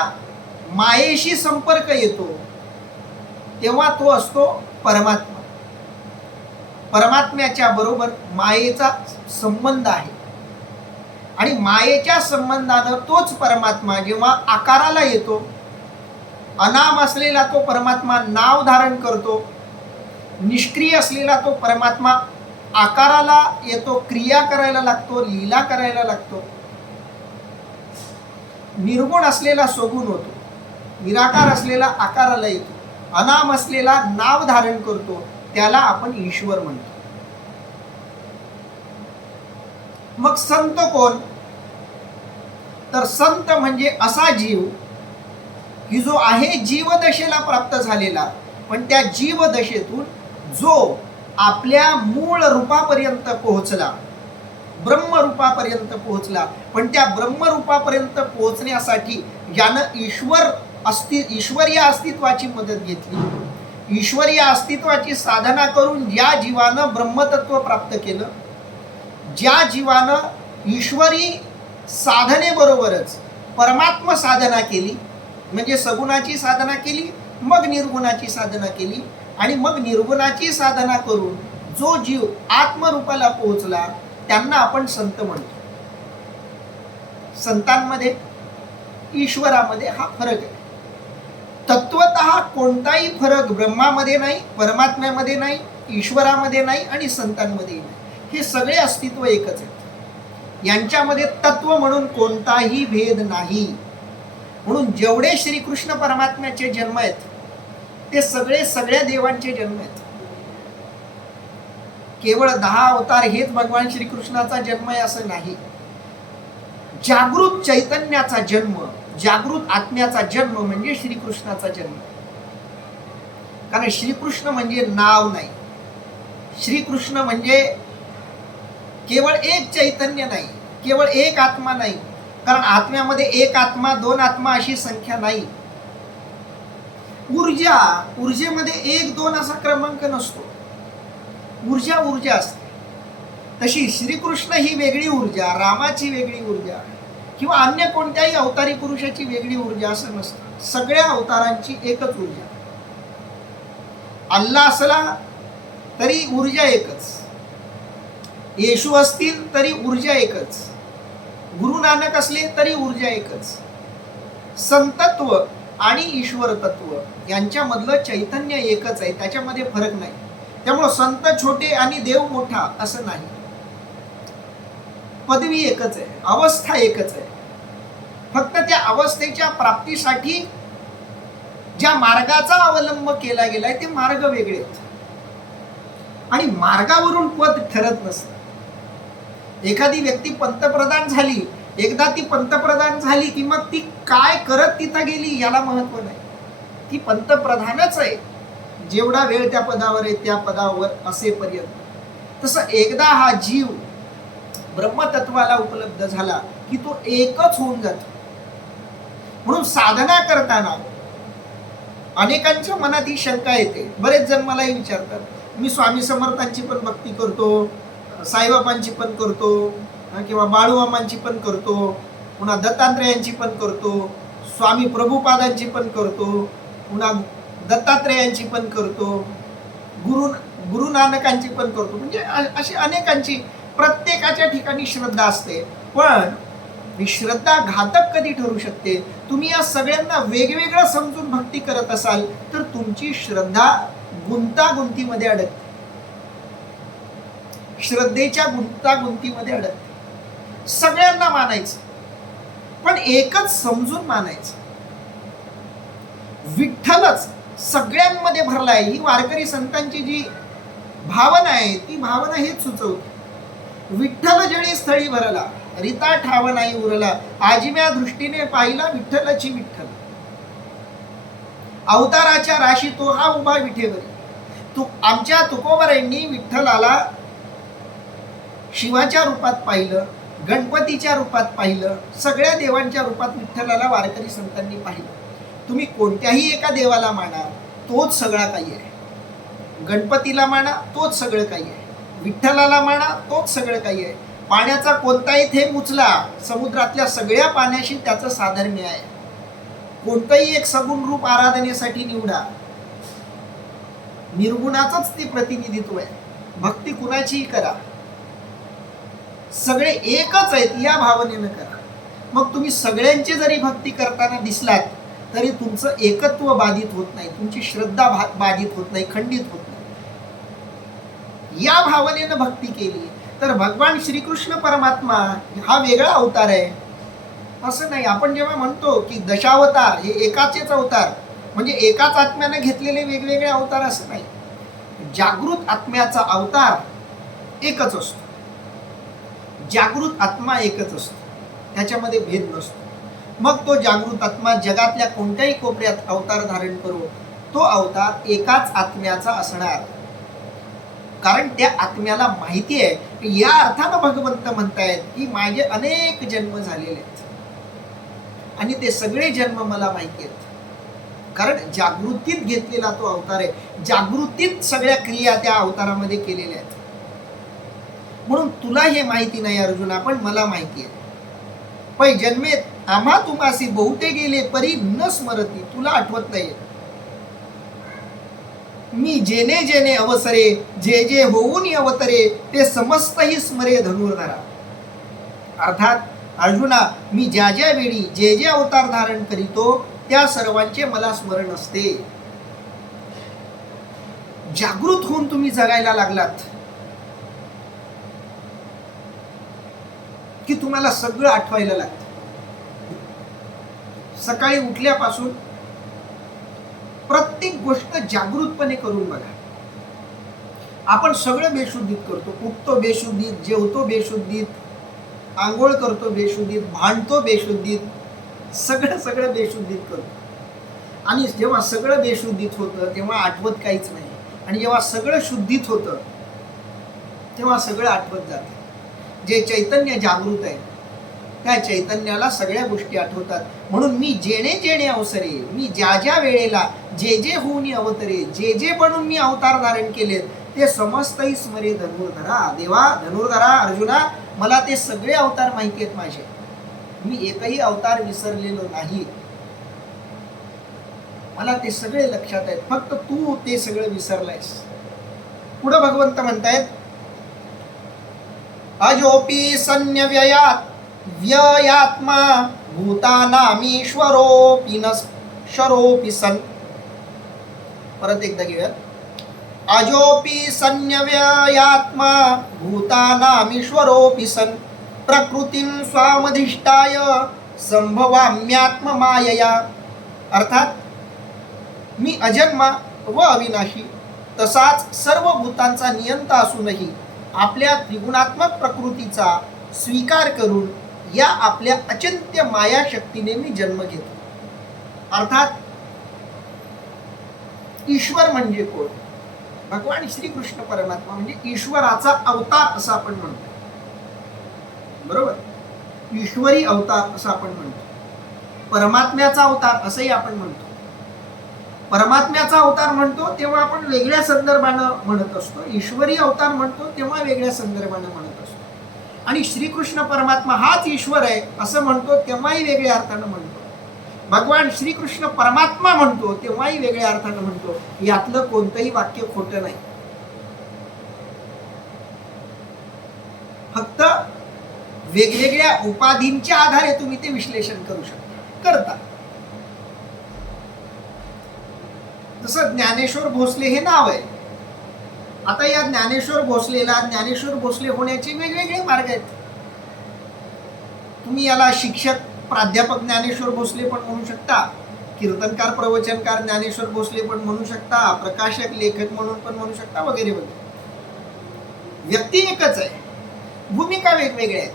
मायेशी संपर्क येतो तेव्हा तो असतो परमात्मा. परमात्म्याच्या बरोबर मायेचा संबंध आहे आणि मायेच्या संबंधानं तोच परमात्मा जेव्हा आकाराला येतो, अनाम असलेला तो परमात्मा नाव धारण करतो, निष्क्रिय असलेला तो परमात्मा आकाराला येतो, क्रिया करायला लागतो, लीला करायला लागतो. निर्गुण असलेला सगुण होतो, निराकार असलेला आकाराला येतो, अनाम असलेला नाव धारण करतो, त्याला आपण ईश्वर म्हणतो. मग संत कोण? तर संत म्हणजे असा जीव की जो आहे जीवदशेला प्राप्त झालेला, पण त्या जीवदशेतून जो आपल्या मूळ रूपापर्यंत पोहोचला, ब्रह्मरूपापर्यंत पोहोचला. पण त्या ब्रह्मरूपापर्यंत पोहोचण्यासाठी ज्यानं ईश्वरीय अस्तित्वाची मदत घेतली, ईश्वरीय अस्तित्वाची साधना करून ज्या जीवानं ब्रह्मतत्व प्राप्त केलं, ज्या जीवानं ईश्वरी साधनेबरोबरच परमात्म साधना केली, म्हणजे सगुणाची साधना केली, मग निर्गुणाची साधना केली, आणि मग निर्गुणाची साधना करून जो जीव आत्मरूपाला पोहोचला, त्यांना आपण संत म्हणतो. संतांमध्ये ईश्वरामध्ये हा फरक आहे. तत्वतः कोणताही फरक ब्रह्मामध्ये नाही, परमात्म्यामध्ये नाही, ईश्वरामध्ये नाही आणि संतांमध्ये नाही. हे सगळे अस्तित्व एकच आहेत. यांच्यामध्ये तत्व म्हणून कोणताही भेद नाही. म्हणून जेवढे श्रीकृष्ण परमात्म्याचे जन्म आहेत ते सगळे सगळ्या देवांचे जन्म आहेत. केवळ 10 अवतार हेच भगवान श्रीकृष्णाचा जन्म आहे असं नाही. जागृत चैतन्याचा जन्म, जागृत आत्म्याचा जन्म म्हणजे श्रीकृष्णाचा जन्म. कारण श्रीकृष्ण म्हणजे नाव नाही, श्रीकृष्ण म्हणजे केवळ एक चैतन्य नाही, केवळ एक आत्मा नाही. कारण आत्म्यामध्ये एक आत्मा, 2 आत्मा अशी संख्या नाही. ऊर्जेमध्ये 1, 2 असा क्रमांक नसतो. ऊर्जा ऊर्जा असते. तशी श्रीकृष्ण ही वेगळी ऊर्जा, रामाची वेगळी ऊर्जा, किंवा अन्य कोणत्याही अवतारी पुरुषाची वेगळी ऊर्जा असं नसतं. सगळ्या अवतारांची एकच ऊर्जा. अल्लाह असला तरी ऊर्जा एकच, येशू असतील तरी ऊर्जा एकच, गुरु नानक असले तरी ऊर्जा एकच. संतत्व आणि ईश्वर तत्व यांच्यामधलं चैतन्य एकच आहे, त्याच्यामध्ये फरक नाही. त्यामुळं संत छोटे आणि देव मोठा असं नाही. पदवी एकच आहे, अवस्था एकच आहे. फक्त त्या अवस्थेच्या प्राप्तीसाठी ज्या मार्गाचा अवलंब केला गेलाय ते मार्ग वेगळे आहेत. आणि मार्गावरून पद ठरत नसतं. एखादी व्यक्ती पंतप्रधान झाली, एकदा ती पंतप्रधान झाली की मग ती काय करत तिथं गेली याला महत्व नाही. ती पंतप्रधानच आहे जेवढा वेळ त्या पदावर आहे, त्या पदावर असेपर्यंत. तसं एकदा हा जीव ब्रह्मतत्वाला उपलब्ध झाला की तो एकच होऊन जातो. म्हणून साधना करताना अनेकांच्या मनात ही शंका येते. बरेच जण मलाही विचारतात, मी स्वामी समर्थांची पण भक्ती करतो, साईबाबांची पण करतो, किंवा बाळूमामांची पण करतो, पुन्हा दत्तात्रेयांची पण करतो, स्वामी प्रभुपादांची पण करतो, पुन्हा दत्तात्रेयांची पण करतो, गुरु नानकांची पण करतो. म्हणजे अशी अनेकांची, प्रत्येकाच्या ठिकाणी श्रद्धा असते. पण ही श्रद्धा घातक कधी ठरू शकते? तुम्ही या सगळ्यांना वेगवेगळं समजून भक्ती करत असाल तर तुमची श्रद्धा गुंतागुंतीमध्ये अडकते, श्रद्धेच्या गुंतागुंतीमध्ये अडकते. सगळ्यांना मानायचं पण एकच समजून मानायचं. विठ्ठलच सगळ्यांमध्ये भरलाय, ही वारकरी संतांची जी भावना आहे ती भावना हेच सुचवते. विठ्ठल जळी स्थळी भरला, रिता ठाव नाही उरला, आजिम्या दृष्टीने पाहिला विठ्ठलाची विठ्ठल. अवताराच्या राशी तो हा उभा विठेवरी. आमच्या तुकोबरांनी विठ्ठलाला शिवाच्या रूपात पाहिलं, गणपतीच्या रूपात पाहिलं, सगळ्या देवांच्या रूपात विठ्ठलाला वारकरी संतांनी पाहिलं. तुम्ही कोणत्याही एका देवाला माना, तोच सगळा काही आहे. गणपतीला माना, तोच सगळं काही आहे. विठ्ठलाला माना, तोच सगळं काही आहे. पाण्याचा कोणताही थेंब उचला, समुद्रातल्या सगळ्या पाण्याशी त्याचं साधर्म्य आहे. कोणतंही एक सगुण रूप आराधनेसाठी निवडा, निर्गुणाचंच ते प्रतिनिधित्व आहे. भक्ती कुणाचीही करा, सगळे एकच आहेत या भावनेनं करा. मग तुम्ही सगळ्यांची जरी भक्ती करताना दिसलात तरी तुमचं एकत्व बाधित होत नाही, तुमची श्रद्धा बाधित होत नाही, खंडित होत नाही. या भावनेनं भक्ती केली तर भगवान श्रीकृष्ण परमात्मा हा वेगळा अवतार आहे असं नाही. आपण जेव्हा म्हणतो की दशावतार हे एकाचेच अवतार म्हणजे एकाच आत्म्याने घेतलेले वेगवेगळे अवतार असं नाही. जागृत आत्म्याचा अवतार एकच असतो. जागृत आत्मा एकच असतो, त्याच्यामध्ये भेद नसतो. मग तो जागृत आत्मा जगातल्या कोणत्याही कोपऱ्यात अवतार धारण करो, तो अवतार एकाच आत्म्याचा असणार. कारण त्या आत्म्याला माहिती आहे की या अर्थानं भगवंत म्हणतायत की माझे अनेक जन्म झालेले आहेत आणि ते सगळे जन्म मला माहिती आहेत. कारण जागृतीत घेतलेला तो अवतार आहे, जागृतीत सगळ्या क्रिया त्या अवतारामध्ये केलेल्या आहेत. म्हणून तुला हे माहिती नाही अर्जुना, पण मला माहिती आहे. पै जन्मेत आम्हा तुम्हासी बहुते गेले परी न स्मरती, तुला आठवत नाही. मी जेने जेने अवसरे जे जे होऊन अवतरे ते समस्तही स्मरे धनुर्धरा. अर्थात अर्जुना, मी ज्या ज्या वेळी जे जे अवतार धारण करीतो त्या सर्वांचे मला स्मरण असते. जागृत होऊन तुम्ही जगायला लागलात की तुम्हाला सगळं आठवायला लागतं. सकाळी उठल्यापासून प्रत्येक गोष्ट जागृतपणे करून बघा. आपण सगळं बेशुद्धीत करतो. उठतो बेशुद्धीत, जेवतो बेशुद्धीत, आंघोळ करतो बेशुद्धीत, भांडतो बेशुद्धीत, सगळं बेशुद्धीत करतो. आणि जेव्हा सगळं बेशुद्धीत होतं तेव्हा आठवत काहीच नाही, आणि जेव्हा सगळं शुद्धीत होतं तेव्हा सगळं आठवत जातं. जे चैतन्य जागृत आहे त्या चैतन्याला सगळ्या गोष्टी आठवतात. म्हणून मी जेणे जेणे अवसरे, मी ज्या ज्या वेळेला जे जे होऊन अवतरे, जे जे बनून मी अवतार धारण केले ते समस्तही स्मरे धनुर्धरा. देवा धनुर्धरा अर्जुना, मला ते सगळे अवतार माहिती आहेत माझे. मी एकही अवतार विसरलेलो नाही. मला ते सगळे लक्षात आहेत, फक्त तू ते सगळं विसरलायस. पुढे भगवंत म्हणतायत अजोपी सन्यव्ययात व्ययात्मा भूतानामीश्वरोपि नश्वरोपि सन्. परत एकदा घेऊया. अजोपि सन्यव्ययात्मा भूतानामीश्वरोपि सन् प्रकृतीं स्वामधिष्ठाय संभवाम्यात्म मायया. अर्थात मी अजन्मा व अविनाशी तसाच सर्व भूतांचा नियंता असूनही आपल्या त्रिगुणात्मक प्रकृतीचा स्वीकार करून या आपल्या अचिंत्य माया शक्तीने मी जन्म घेतो. अर्थात ईश्वर म्हणजे कोण? भगवान श्रीकृष्ण परमात्मा म्हणजे ईश्वराचा अवतार असं आपण म्हणतो. बरोबर, ईश्वरी अवतार असं आपण म्हणतो. परमात्म्याचा अवतार असंही आपण म्हणतो. परमात्म्याचा अवतार म्हणतो तेव्हा आपण वेगळ्या संदर्भानं म्हणत असतो. ईश्वरी अवतार म्हणतो तेव्हा वेगळ्या संदर्भानं म्हणत असतो. आणि श्रीकृष्ण परमात्मा हाच ईश्वर आहे असं म्हणतो तेव्हाही वेगळ्या अर्थानं म्हणतो. भगवान श्रीकृष्ण परमात्मा म्हणतो तेव्हाही वेगळ्या अर्थानं म्हणतो. यातलं कोणतंही वाक्य खोटं नाही. फक्त वेगवेगळ्या उपाधींच्या आधारे तुम्ही ते विश्लेषण करू शकता, करता. जसं ज्ञानेश्वर भोसले हे नाव आहे. आता या ज्ञानेश्वर भोसलेला ज्ञानेश्वर भोसले होण्याचे वेगवेगळे मार्ग आहेत. तुम्ही याला शिक्षक प्राध्यापक ज्ञानेश्वर भोसले पण म्हणू शकता, कीर्तनकार प्रवचनकार ज्ञानेश्वर भोसले पण म्हणू शकता, प्रकाशक लेखक म्हणून पण म्हणू शकता, वगैरे वगैरे. व्यक्ती एकच आहे, भूमिका वेगवेगळ्या आहेत.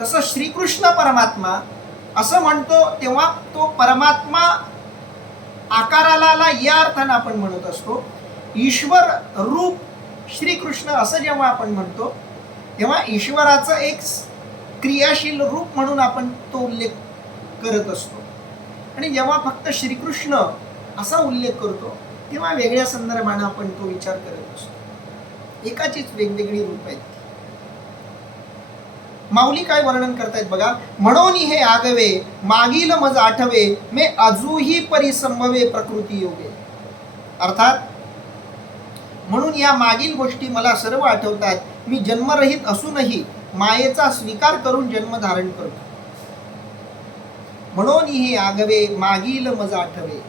तसं श्रीकृष्ण परमात्मा असं म्हणतो तेव्हा तो परमात्मा आकाराला या अर्थानं आपण म्हणत असतो. ईश्वर रूप श्रीकृष्ण असं जेव्हा आपण म्हणतो तेव्हा ईश्वराचं एक क्रियाशील रूप म्हणून आपण तो उल्लेख करत असतो. आणि जेव्हा फक्त श्रीकृष्ण असा उल्लेख करतो तेव्हा वेगळ्या संदर्भानं आपण तो विचार करत असतो. एकाचीच वेगवेगळी रूप आहेत. माऊली काय वर्णन करतायत बघा. म्हणून हे आगवे मागील मज आठवे मे अजूही परिसंभवे प्रकृती योगे. अर्थात म्हणून या मागील गोष्टी मला सर्व आठवतात. मी जन्मरहित असूनही मायेचा स्वीकार करून जन्म धारण करतो. म्हणून हे आगवे मागील मज आठवे.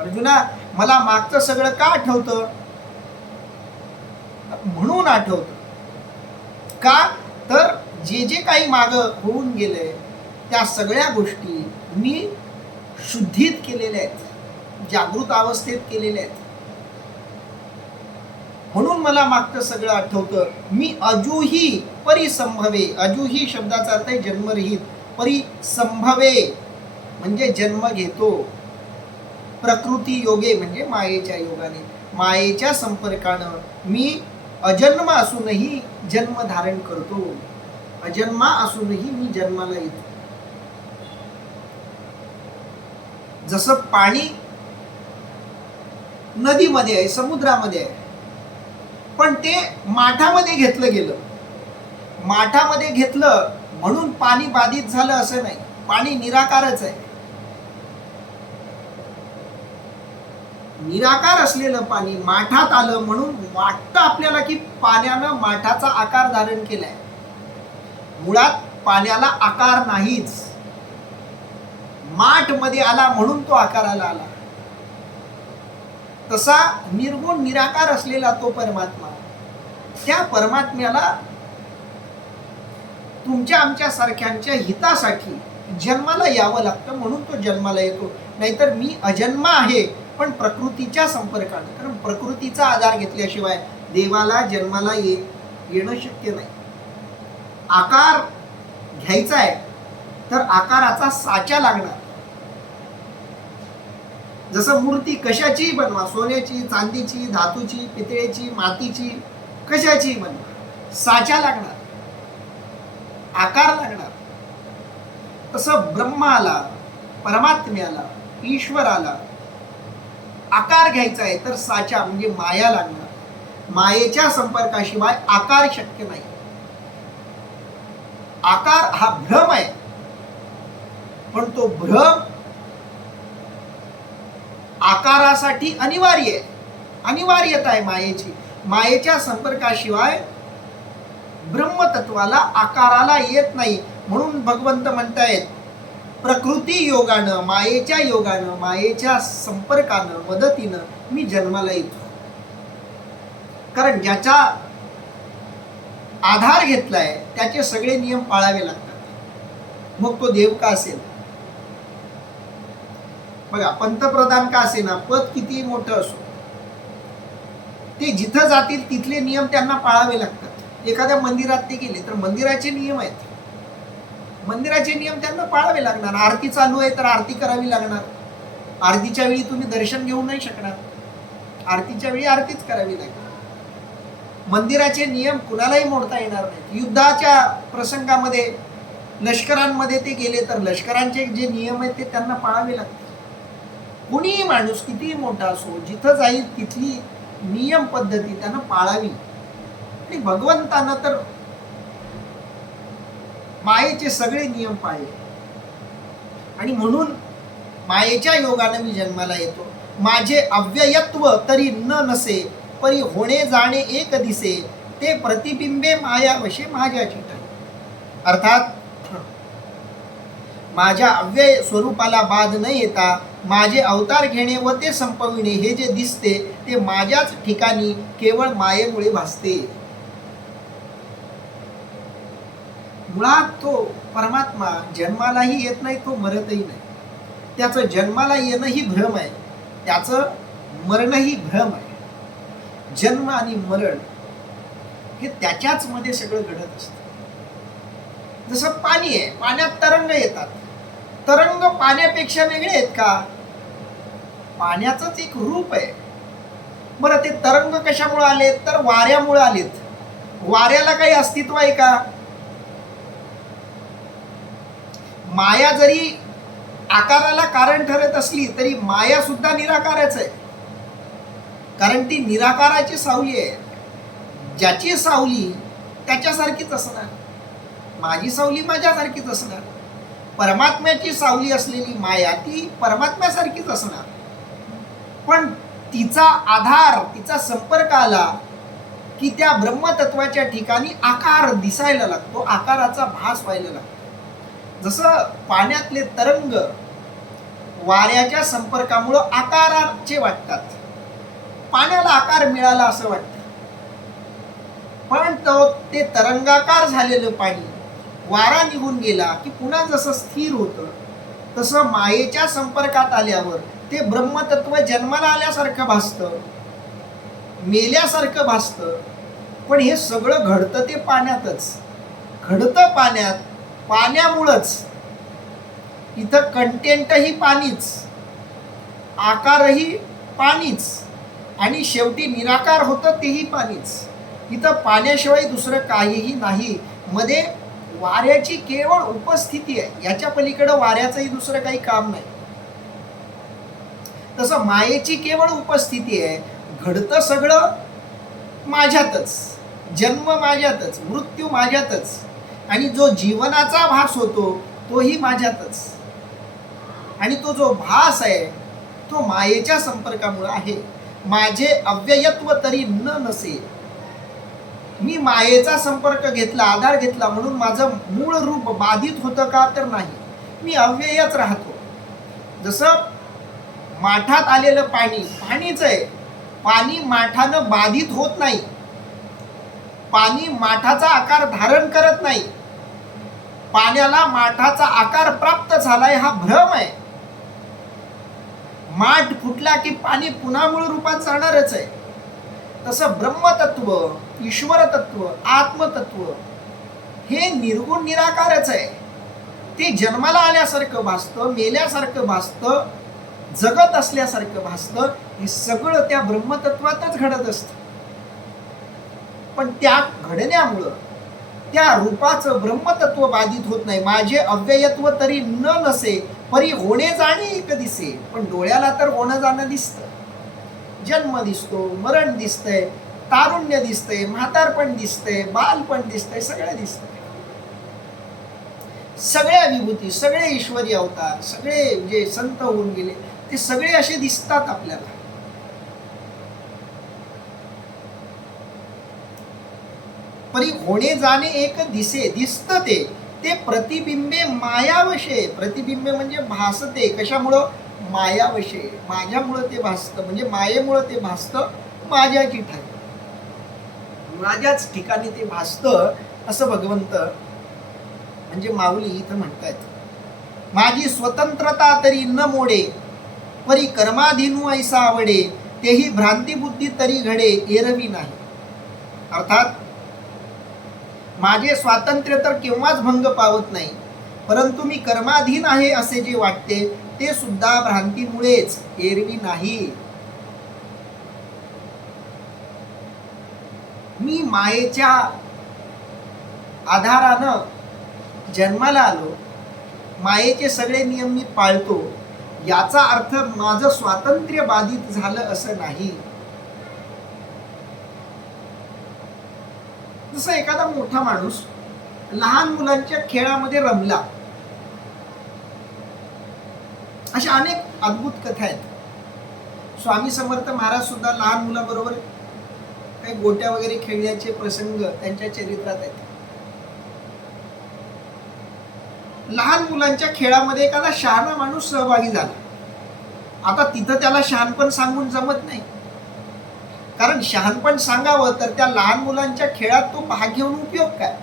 अर्जुना, मला मागचं सगळं का आठवतं? म्हणून आठवतं. का तर जे जे काही मागं होऊन गेलंय त्या सगळ्या गोष्टी मी शुद्धीत केलेल्या आहेत, जागृत अवस्थेत केलेल्या आहेत. म्हणून मला मागचं सगळं आठवतं. मी अजूही परिसंभवे, अजूही शब्दाचा अर्थ आहे जन्मरहित, परिसंभवे म्हणजे जन्म घेतो, प्रकृती योगे म्हणजे मायेच्या योगाने, मायेच्या संपर्कानं मी अजन्म असूनही जन्म धारण करतो, अजन्मा असूनही मी जन्माला येतो. जसं पाणी नदीमध्ये आहे, समुद्रामध्ये आहे, पण ते माठामध्ये घेतलं गेलं. माठामध्ये घेतलं म्हणून पाणी बाधित झालं असं नाही, पाणी निराकारच आहे. निराकार असलेलं पाणी माठात आलं म्हणून वाटतं आपल्याला की पाण्यानं माठाचा आकार धारण केलाय. मुळात पाण्याला आकार नाहीच, माठ मध्ये आला म्हणून तो आकाराला आला. तसा निर्गुण निराकार असलेला तो परमात्मा, त्या परमात्म्याला तुमच्या आमच्या सारख्यांच्या हितासाठी जन्माला यावं लागतं, म्हणून तो जन्माला येतो. नाहीतर मी अजन्मा आहे पण प्रकृतीच्या संपर्काने, कारण प्रकृतीचा आधार घेतल्याशिवाय देवाला जन्माला येणं शक्य नाही. आकार घ्यायचा आहे तर आकाराचा साचा लागणार. जसं मूर्ती कशाची बनवा, सोन्याची, चांदीची, धातूची, पितळेची, मातीची, कशाची बनवा, साचा लागणार, आकार लागणार. तसं ब्रह्माला, परमात्म्याला, ईश्वराला आकार घ्यायचा आहे तर साचा म्हणजे माया लागणार. मायेच्या संपर्काशिवाय आकार शक्य नाही. आकार हा भ्रम आहे, पण तो भ्रम आकारासाठी अनिवार्य आहे, अनिवार्यता आहे मायेची. मायेच्या संपर्काशिवाय ब्रह्मतत्वाला, आकाराला येत नाही. म्हणून भगवंत म्हणतायत प्रकृती योगानं, मायेच्या योगानं, मायेच्या संपर्कानं, मदतीनं मी जन्माला येतो. कारण ज्याचा आधार घेतलाय त्याचे सगळे नियम पाळावे लागतात, मग तो देव का असेल. बघा, पंतप्रधान का असेना, पद किती मोठं असो, ते जिथं जातील तिथले नियम त्यांना पाळावे लागतात. एखाद्या मंदिरात ते गेले तर मंदिराचे नियम आहेत, मंदिराचे नियम त्यांना पाळावे लागणार. आरती चालू आहे तर आरती करावी लागणार. आरतीच्या वेळी तुम्ही दर्शन घेऊ नाही शकणार, आरतीच्या वेळी आरतीच करावी लागणार. मंदिराचे नियम कुणालाही मोडता येणार नाहीत. युद्धाच्या प्रसंगामध्ये लष्करांमध्ये ते गेले तर लष्करांचे जे नियम आहेत ते त्यांना पाळावे लागतात. कुणीही माणूस कितीही मोठा असो, जिथं जाईल तिथली नियम पद्धती त्यानं पाळावी. आणि भगवंतानं तर मायेचे सगळे नियम पाळले, आणि म्हणून मायेच्या योगाने मी जन्माला येतो. माझे अव्ययत्व तरी न नसे, परी होणे जाणे एक दिसे, ते प्रतिबिंबे माया वशे माझ्या चिठ्ठी. अर्थात माझ्या अव्यय स्वरूपाला बाध न येता माझे अवतार घेणे व ते संपविणे हे जे दिसते ते माझ्याच ठिकाणी केवळ मायेमुळे भासते. मुळात तो परमात्मा जन्मालाही येत नाही, तो मरतही नाही. त्याचं जन्माला येणंही भ्रम आहे, त्याचं मरणही भ्रम आहे. जन्म आणि मरण हे त्याच्याच मध्ये सगळं घडत असतं. जसं पाणी आहे, पाण्यात तरंग येतात. तरंग पाण्यापेक्षा वेगळे आहेत का? पाण्याचंच एक रूप आहे. बरं, ते तरंग कशामुळे आलेत? तर वाऱ्यामुळे आलेत. वाऱ्याला काही अस्तित्व आहे का? माया जरी आकाराला कारण ठरत असली तरी माया सुद्धा निराकारच आहे, कारण ती निराकाराची सावली आहे. ज्याची सावली त्याच्यासारखीच असणार, माझी सावली माझ्यासारखीच असणार. परमात्म्याची सावली असलेली माया ती परमात्म्यासारखीच असणार, पण तिचा आधार, तिचा संपर्क आला की त्या ब्रह्मतत्वाच्या ठिकाणी आकार दिसायला लागतो, आकाराचा भास व्हायला लागतो. जसं पाण्यातले तरंग वाऱ्याच्या संपर्कामुळं आकाराचे वाटतात, पाण्याला आकार मिळाला असं वाटतं. पण ते तरंगाकार झालेलं पाणी वारा निघून गेला की पुन्हा जसं स्थिर होतं, तसं मायेच्या संपर्कात आल्यावर ते ब्रह्मतत्व जन्माला आल्यासारखं भासतं, मेल्यासारखं भासतं. पण हे सगळं घडतं ते पाण्यातच, घडतं पाण्यात. पाण्यामुळंच इथं कंटेंटही पाणीच, आकारही पाणीच, आणि शेवटी निराकार होतं तेही पाणीच. इथं पाण्याशिवाय दुसरं काहीही नाही. मध्ये वाऱ्याची केवळ उपस्थिती आहे, याच्या पलीकडे वाऱ्याचंही दुसरं काही काम नाही. तसं मायेची केवळ उपस्थिती आहे. घडतं सगळं माझ्यातच, जन्म माझ्यातच, मृत्यू माझ्यातच, आणि जो जीवनाचा भास होतो तोही माझ्यातच. आणि तो जो भास आहे तो मायेच्या संपर्कामुळे आहे. माझे अव्ययत्व तरी न नसे. मी मायेचा संपर्क घेतला, आधार घेतला, म्हणून माझं मूळ रूप बाधित होतं का? तर नाही. मी अव्ययच राहतो. जसं माठात आलेलं पाणी पाणीच आहे, पाणी माठानं बाधित होत नाही, पाणी माठाचा आकार धारण करत नाही. पाण्याला माठाचा आकार प्राप्त झालाय हा भ्रम आहे. माठ फुटला की पाणी पुन्हा मूळ रूपात जाणारच आहे. तसं ब्रह्मतत्व, ईश्वर तत्व, आत्मतत्व हे निर्गुण निराकारच आहे. ते जन्माला आल्यासारखं भासतं, मेल्यासारखं भासतं, जगत असल्यासारखं भासतं. हे सगळं त्या ब्रह्मतत्वातच घडत असतं. पण त्या घडण्यामुळं त्या रूपाचं ब्रह्मतत्व बाधित होत नाही. माझे अव्ययत्व तरी न नसे, परी होणे जाणे एक दिसे. पण डोळ्याला तर होणं जाणं दिसतं. जन्म दिसतो, मरण दिसतंय, तारुण्य दिसतंय, म्हातारपण दिसतंय, बालपण दिसतंय, सगळं दिसतंय. सगळ्या विभूती, सगळे ईश्वरी अवतार, सगळे जे संत होऊन गेले ते सगळे असे दिसतात आपल्याला. परी होणे जाणे एक दिसे, दिसतं ते प्रतिबिंबे मायावशे. प्रतिबिंबे म्हणजे भासते. कशामुळं? मायावशे. माझ्यामुळं ते भासतं, म्हणजे मायेमुळं ते भासतं. माझ्याच ठिकाणी, माझ्याच ठिकाणी ते भासतं, असं भगवंत म्हणजे माऊली इथं म्हणतायत. माझी स्वतंत्रता तरी न मोडे, परी कर्माधीनू ऐसा आवडे, तेही भ्रांती बुद्धी तरी घडे, एरवी नाही. अर्थात माझे स्वातंत्र्य तर केव्हाच भंग पावत नाही, परंतु मी कर्माधीन आहे असे जे वाटते ते सुद्धा भ्रांतीमुळेच, एरवी नाही. मी मायेच्या आधारानं जन्माला आलो, मायेचे सगळे नियम मी पाळतो, याचा अर्थ माझं स्वातंत्र्य बाधित झालं असं नाही. जसं एखादा मोठा माणूस लहान मुलांच्या खेळामध्ये रमला, अशा अनेक अद्भुत कथा आहेत. स्वामी समर्थ महाराज सुद्धा लहान मुलाबरोबर काही गोट्या वगैरे खेळण्याचे प्रसंग त्यांच्या चरित्रात आहेत. लहान मुलांच्या खेळामध्ये एखादा शहाणा माणूस सहभागी झाला. आता तिथं त्याला शहाणपण सांगून जमत नाही, कारण शहाणपण सांगावं तर त्या लहान मुलांच्या खेळात तो भाग घेऊन उपयोग काय?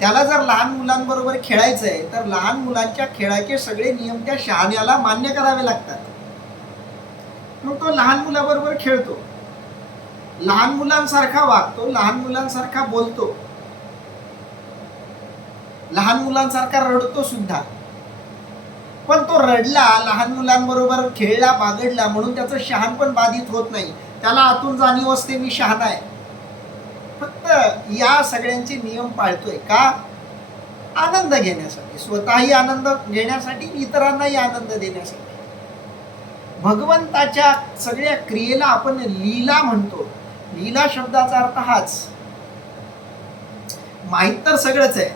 त्याला जर लहान मुलांबरोबर खेळायचंय तर लहान मुलांच्या खेळाचे सगळे नियम त्या शहाण्याला मान्य करावे लागतात. मग तो लहान मुलाबरोबर खेळतो, लहान मुलांसारखा वागतो, लहान मुलांसारखा बोलतो, लहान मुलांसारखा रडतो सुद्धा. पण तो रडला, लहान मुलांबरोबर खेळला, बागडला म्हणून त्याचं शहाणपण बाधित होत नाही. त्याला आतून जाणीव असते मी शहाणा आहे. फक्त या सगळ्यांचे नियम पाळतोय का? आनंद घेण्यासाठी, स्वतःही आनंद घेण्यासाठी, इतरांनाही आनंद देण्यासाठी. भगवंताच्या सगळ्या क्रियेला आपण लीला म्हणतो. लीला शब्दाचा अर्थ हाच. माहित तर सगळंच आहे,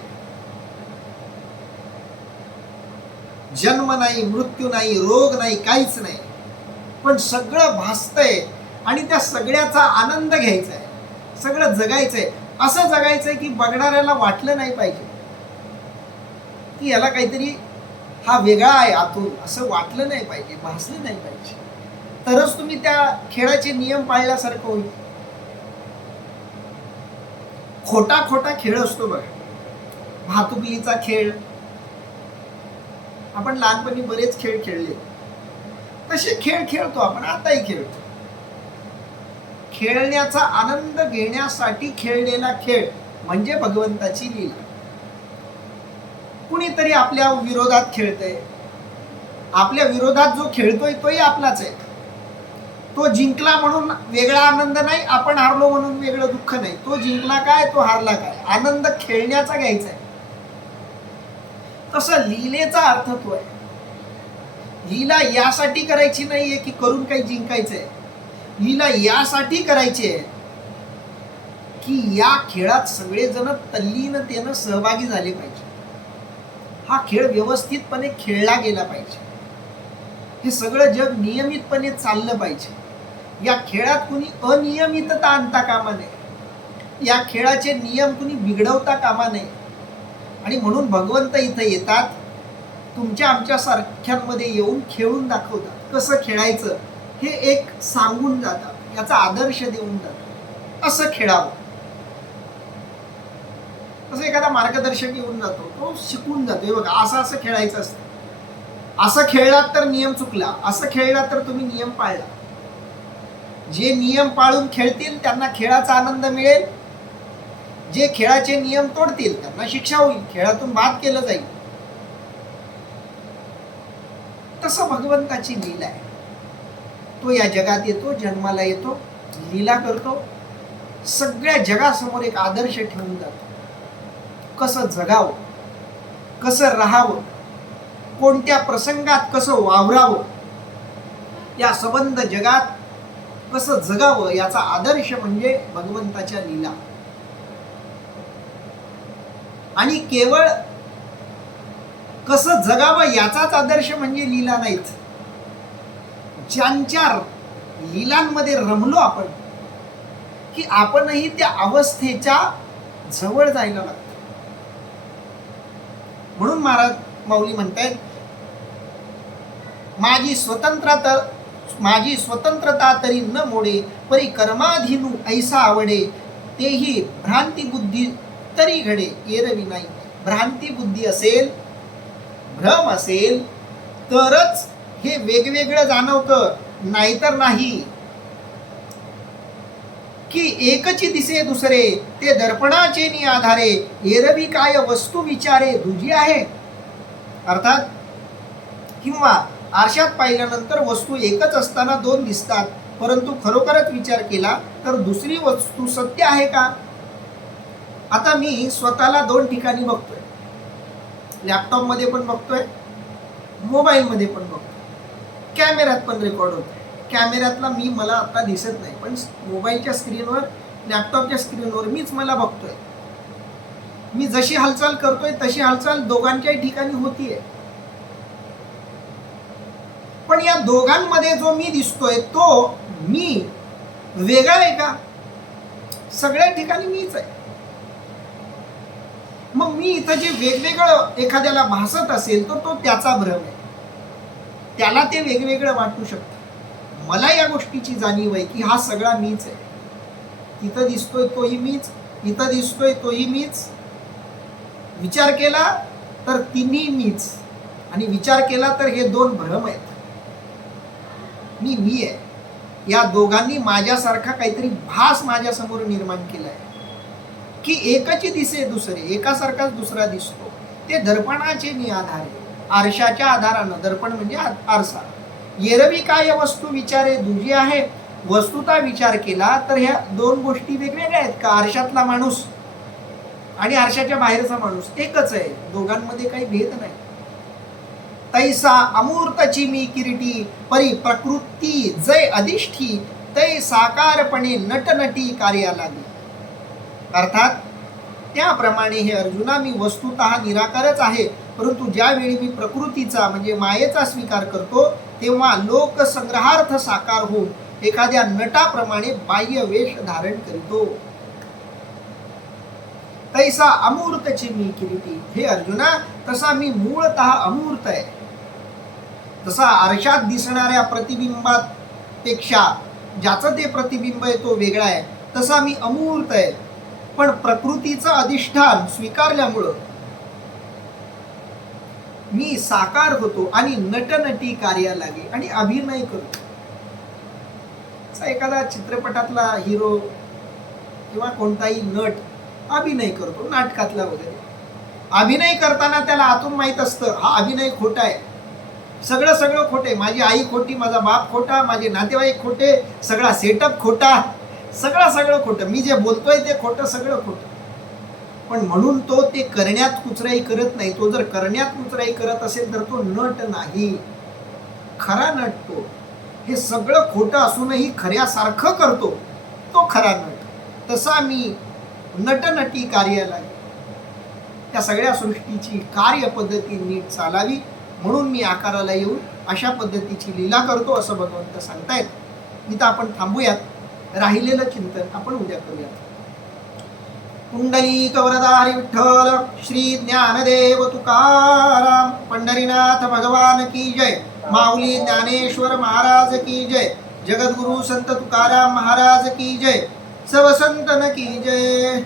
जन्म नाही, मृत्यू नाही, रोग नाही, काहीच नाही, पण सगळं भासतंय आणि त्या सगळ्याचा आनंद घ्यायचा आहे, सगळं जगायचंय. असं जगायचंय की बघणाऱ्याला वाटलं नाही पाहिजे की याला काहीतरी हा वेगळा आहे आतून, असं वाटलं नाही पाहिजे, भासलं नाही पाहिजे. तरच तुम्ही त्या खेळाचे नियम पाळल्यासारखं होईल. खोटा खोटा खेळ असतो बघा, भातुकलीचा खेळ. आपण लहानपणी बरेच खेळ खेळले, तसे खेळ खेळतो आपण, आताही खेळतो. खेळण्याचा आनंद घेण्यासाठी खेळलेला खेळ म्हणजे भगवंताची लीला. कुणीतरी आपल्या विरोधात खेळतंय, आपल्या विरोधात जो खेळतोय तोही आपलाच आहे. तो जिंकला म्हणून वेगळा आनंद नाही, आपण हारलो म्हणून वेगळं दुःख नाही. तो जिंकला काय, तो हारला काय, आनंद खेळण्याचा घ्यायचा आहे. तसं लीलेचा अर्थ तो आहे. लीला यासाठी करायची नाहीये की करून काही जिंकायचंय. लीला यासाठी करायची आहे की या खेळात सगळेजण तल्लीनतेनं सहभागी झाले पाहिजे. हा खेळ व्यवस्थितपणे खेळला गेला पाहिजे. हे सगळं जग नियमितपणे चाललं पाहिजे. या खेळात कुणी अनियमितता आणता कामा नये. या खेळाचे नियम कुणी बिघडवता कामा नये. आणि म्हणून भगवंत इथं येतात, तुमच्या आमच्या सारख्यांमध्ये येऊन खेळून दाखवतात. कसं खेळायचं हे एक सांगून जातात, याचा आदर्श देऊन जातात. असं खेळावं, असं एखादा मार्गदर्शक येऊन जातो, तो शिकून जातो. बघा असं असं खेळायचं असतं. असं खेळलात तर नियम चुकला, असं खेळला तर तुम्ही नियम पाळला. जे नियम पाळून खेळतील त्यांना खेळाचा आनंद मिळेल. जे खेळाचे नियम तोडतील त्यांना शिक्षा होईल, खेळातून बाद केलं जाईल. तसं भगवंताची लीला आहे. तो या जगात येतो, जन्माला येतो, लीला करतो, सगळ्या जगासमोर एक आदर्श ठेवून जातो. कसं जगावं, कसं राहावं, कोणत्या प्रसंगात कसं वावरावं, या संबंध जगात कसं जगावं याचा आदर्श म्हणजे भगवंताच्या लीला. आणि केवळ कसं जगावं याचाच आदर्श म्हणजे लीला नाहीत. ज्यांच्या लीलांमध्ये रमलो आपण की आपणही त्या अवस्थेच्या जवळ जायला लागतो. म्हणून महाराज माऊली म्हणतायत, माझी स्वतंत्रता तरी न मोडे, परी कर्माधीनू ऐसा आवडे, तेही भ्रांती बुद्धी तरी घडे एरवी नाही. भ्रांती बुद्धी असेल, भ्रम असेल तरच हे वेगवेगळं जाणवतं, नाहीतर नाही. की एकची दिसे दुसरे, ते दर्पणाचे नि आधारे, एरवी काय वस्तू विचारे दुजी आहे. अर्थात किंवा आरशात पाहिल्यानंतर वस्तू एकच असताना दोन दिसतात, परंतु खरोखरच विचार केला तर दुसरी वस्तू सत्य आहे का. आता मी स्वतःला दोन ठिकाणी बघतोय, लॅपटॉप मध्ये पण बघतोय, मोबाईल मध्ये पण बघतोय, कॅमेऱ्यात पण रेकॉर्ड होतोय. कॅमेऱ्यातला मी मला आता दिसत नाही, पण मोबाईलच्या स्क्रीनवर, लॅपटॉपच्या स्क्रीनवर मीच मला बघतोय. मी जशी हालचाल करतोय तशी हालचाल दोघांच्याही ठिकाणी होतीये. पण या दोघांमध्ये जो मी दिसतोय तो मी वेगळा आहे का. सगळ्या ठिकाणी मीच आहे. मग मी इथं जे वेगवेगळं एखाद्याला भासत असेल तर तो त्याचा भ्रम आहे, त्याला ते वेगवेगळं वाटू शकतं. मला या गोष्टीची जाणीव आहे की हा सगळा मीच आहे. तिथं दिसतोय तोही मीच, इथं दिसतोय तोही मीच. विचार केला तर तिन्ही मीच, आणि विचार केला तर हे दोन भ्रम आहेत. मी आहे. या दोघांनी माझ्यासारखा काहीतरी भास माझ्यासमोर निर्माण केलाय की एकची दिसे दुसरे, एकासारखाच दुसरा दिसतो. ते दर्पणाचे नि आधारे, आरशाच्या आधारानं. दर्पण म्हणजे आरसा. एरवी काय वस्तू विचारे दुजी आहे. वस्तुता विचार केला तर ह्या दोन गोष्टी वेगवेगळ्या आहेत का. आरशातला माणूस आणि आरशाच्या बाहेरचा माणूस एकच आहे, दोघांमध्ये काही भेद नाही. तैसा अमूर्तची मी किरीटी, परी प्रकृती जय अधिष्ठी, तै साकारपणे नटनटी कार्या लागली. अर्थात त्याप्रमाणे हे अर्जुना, मी वस्तुतः निराकारच आहे, परंतु ज्यावेळी मी प्रकृतीचा म्हणजे मायेचा स्वीकार करतो तेव्हा लोकसंग्रहार्थ साकार होऊन एखाद्या नटाप्रमाणे बाह्य वेश धारण करतो. तैसा अमूर्तची मी किरीटी, हे अर्जुना तसा मी मूळतः अमूर्त आहे. तसा आरशात दिसणाऱ्या प्रतिबिंबापेक्षा ज्याचं ते प्रतिबिंब आहे तो वेगळा आहे, तसा मी अमूर्त आहे. पण प्रकृतीचं अधिष्ठान स्वीकारल्यामुळं मी साकार होतो आणि नटनटी कार्या लागे आणि अभिनय करतो. एखादा चित्रपटातला हिरो किंवा कोणताही नट अभिनय करतो, नाटकातला वगैरे. अभिनय करताना त्याला आतून माहित असतं हा अभिनय खोटा आहे, सगळं खोटे, माझी आई खोटी, माझा बाप खोटा, माझे नातेवाईक खोटे, सगळा सेटअप खोटा, सगळं खोटं, मी जे बोलतोय ते खोटं, सगळं खोटं. पण म्हणून तो ते करण्यात कुचराई करत नाही. तो जर करण्यात कुचराई करत असेल तर तो नट नाही, खरा नट तो. हे सगळं खोटं असूनही खऱ्यासारखं करतो तो खरा नट. तसा मी नटनटी कार्याला, त्या सगळ्या सृष्टीची कार्यपद्धती नीट चालावी म्हणून मी आकाराला येऊन अशा पद्धतीची लीला करतो असं भगवंत सांगतायत. इथं आपण थांबूयात. राहिलेलं चिंतन आपण उद्या करूयात. पुंडलिक वरदारी विठ्ठल श्री ज्ञानदेव तुकाराम पंढरीनाथ भगवान की जय. माऊली ज्ञानेश्वर महाराज की जय. जगद्गुरु संत तुकाराम महाराज की जय. सब संतन की जय.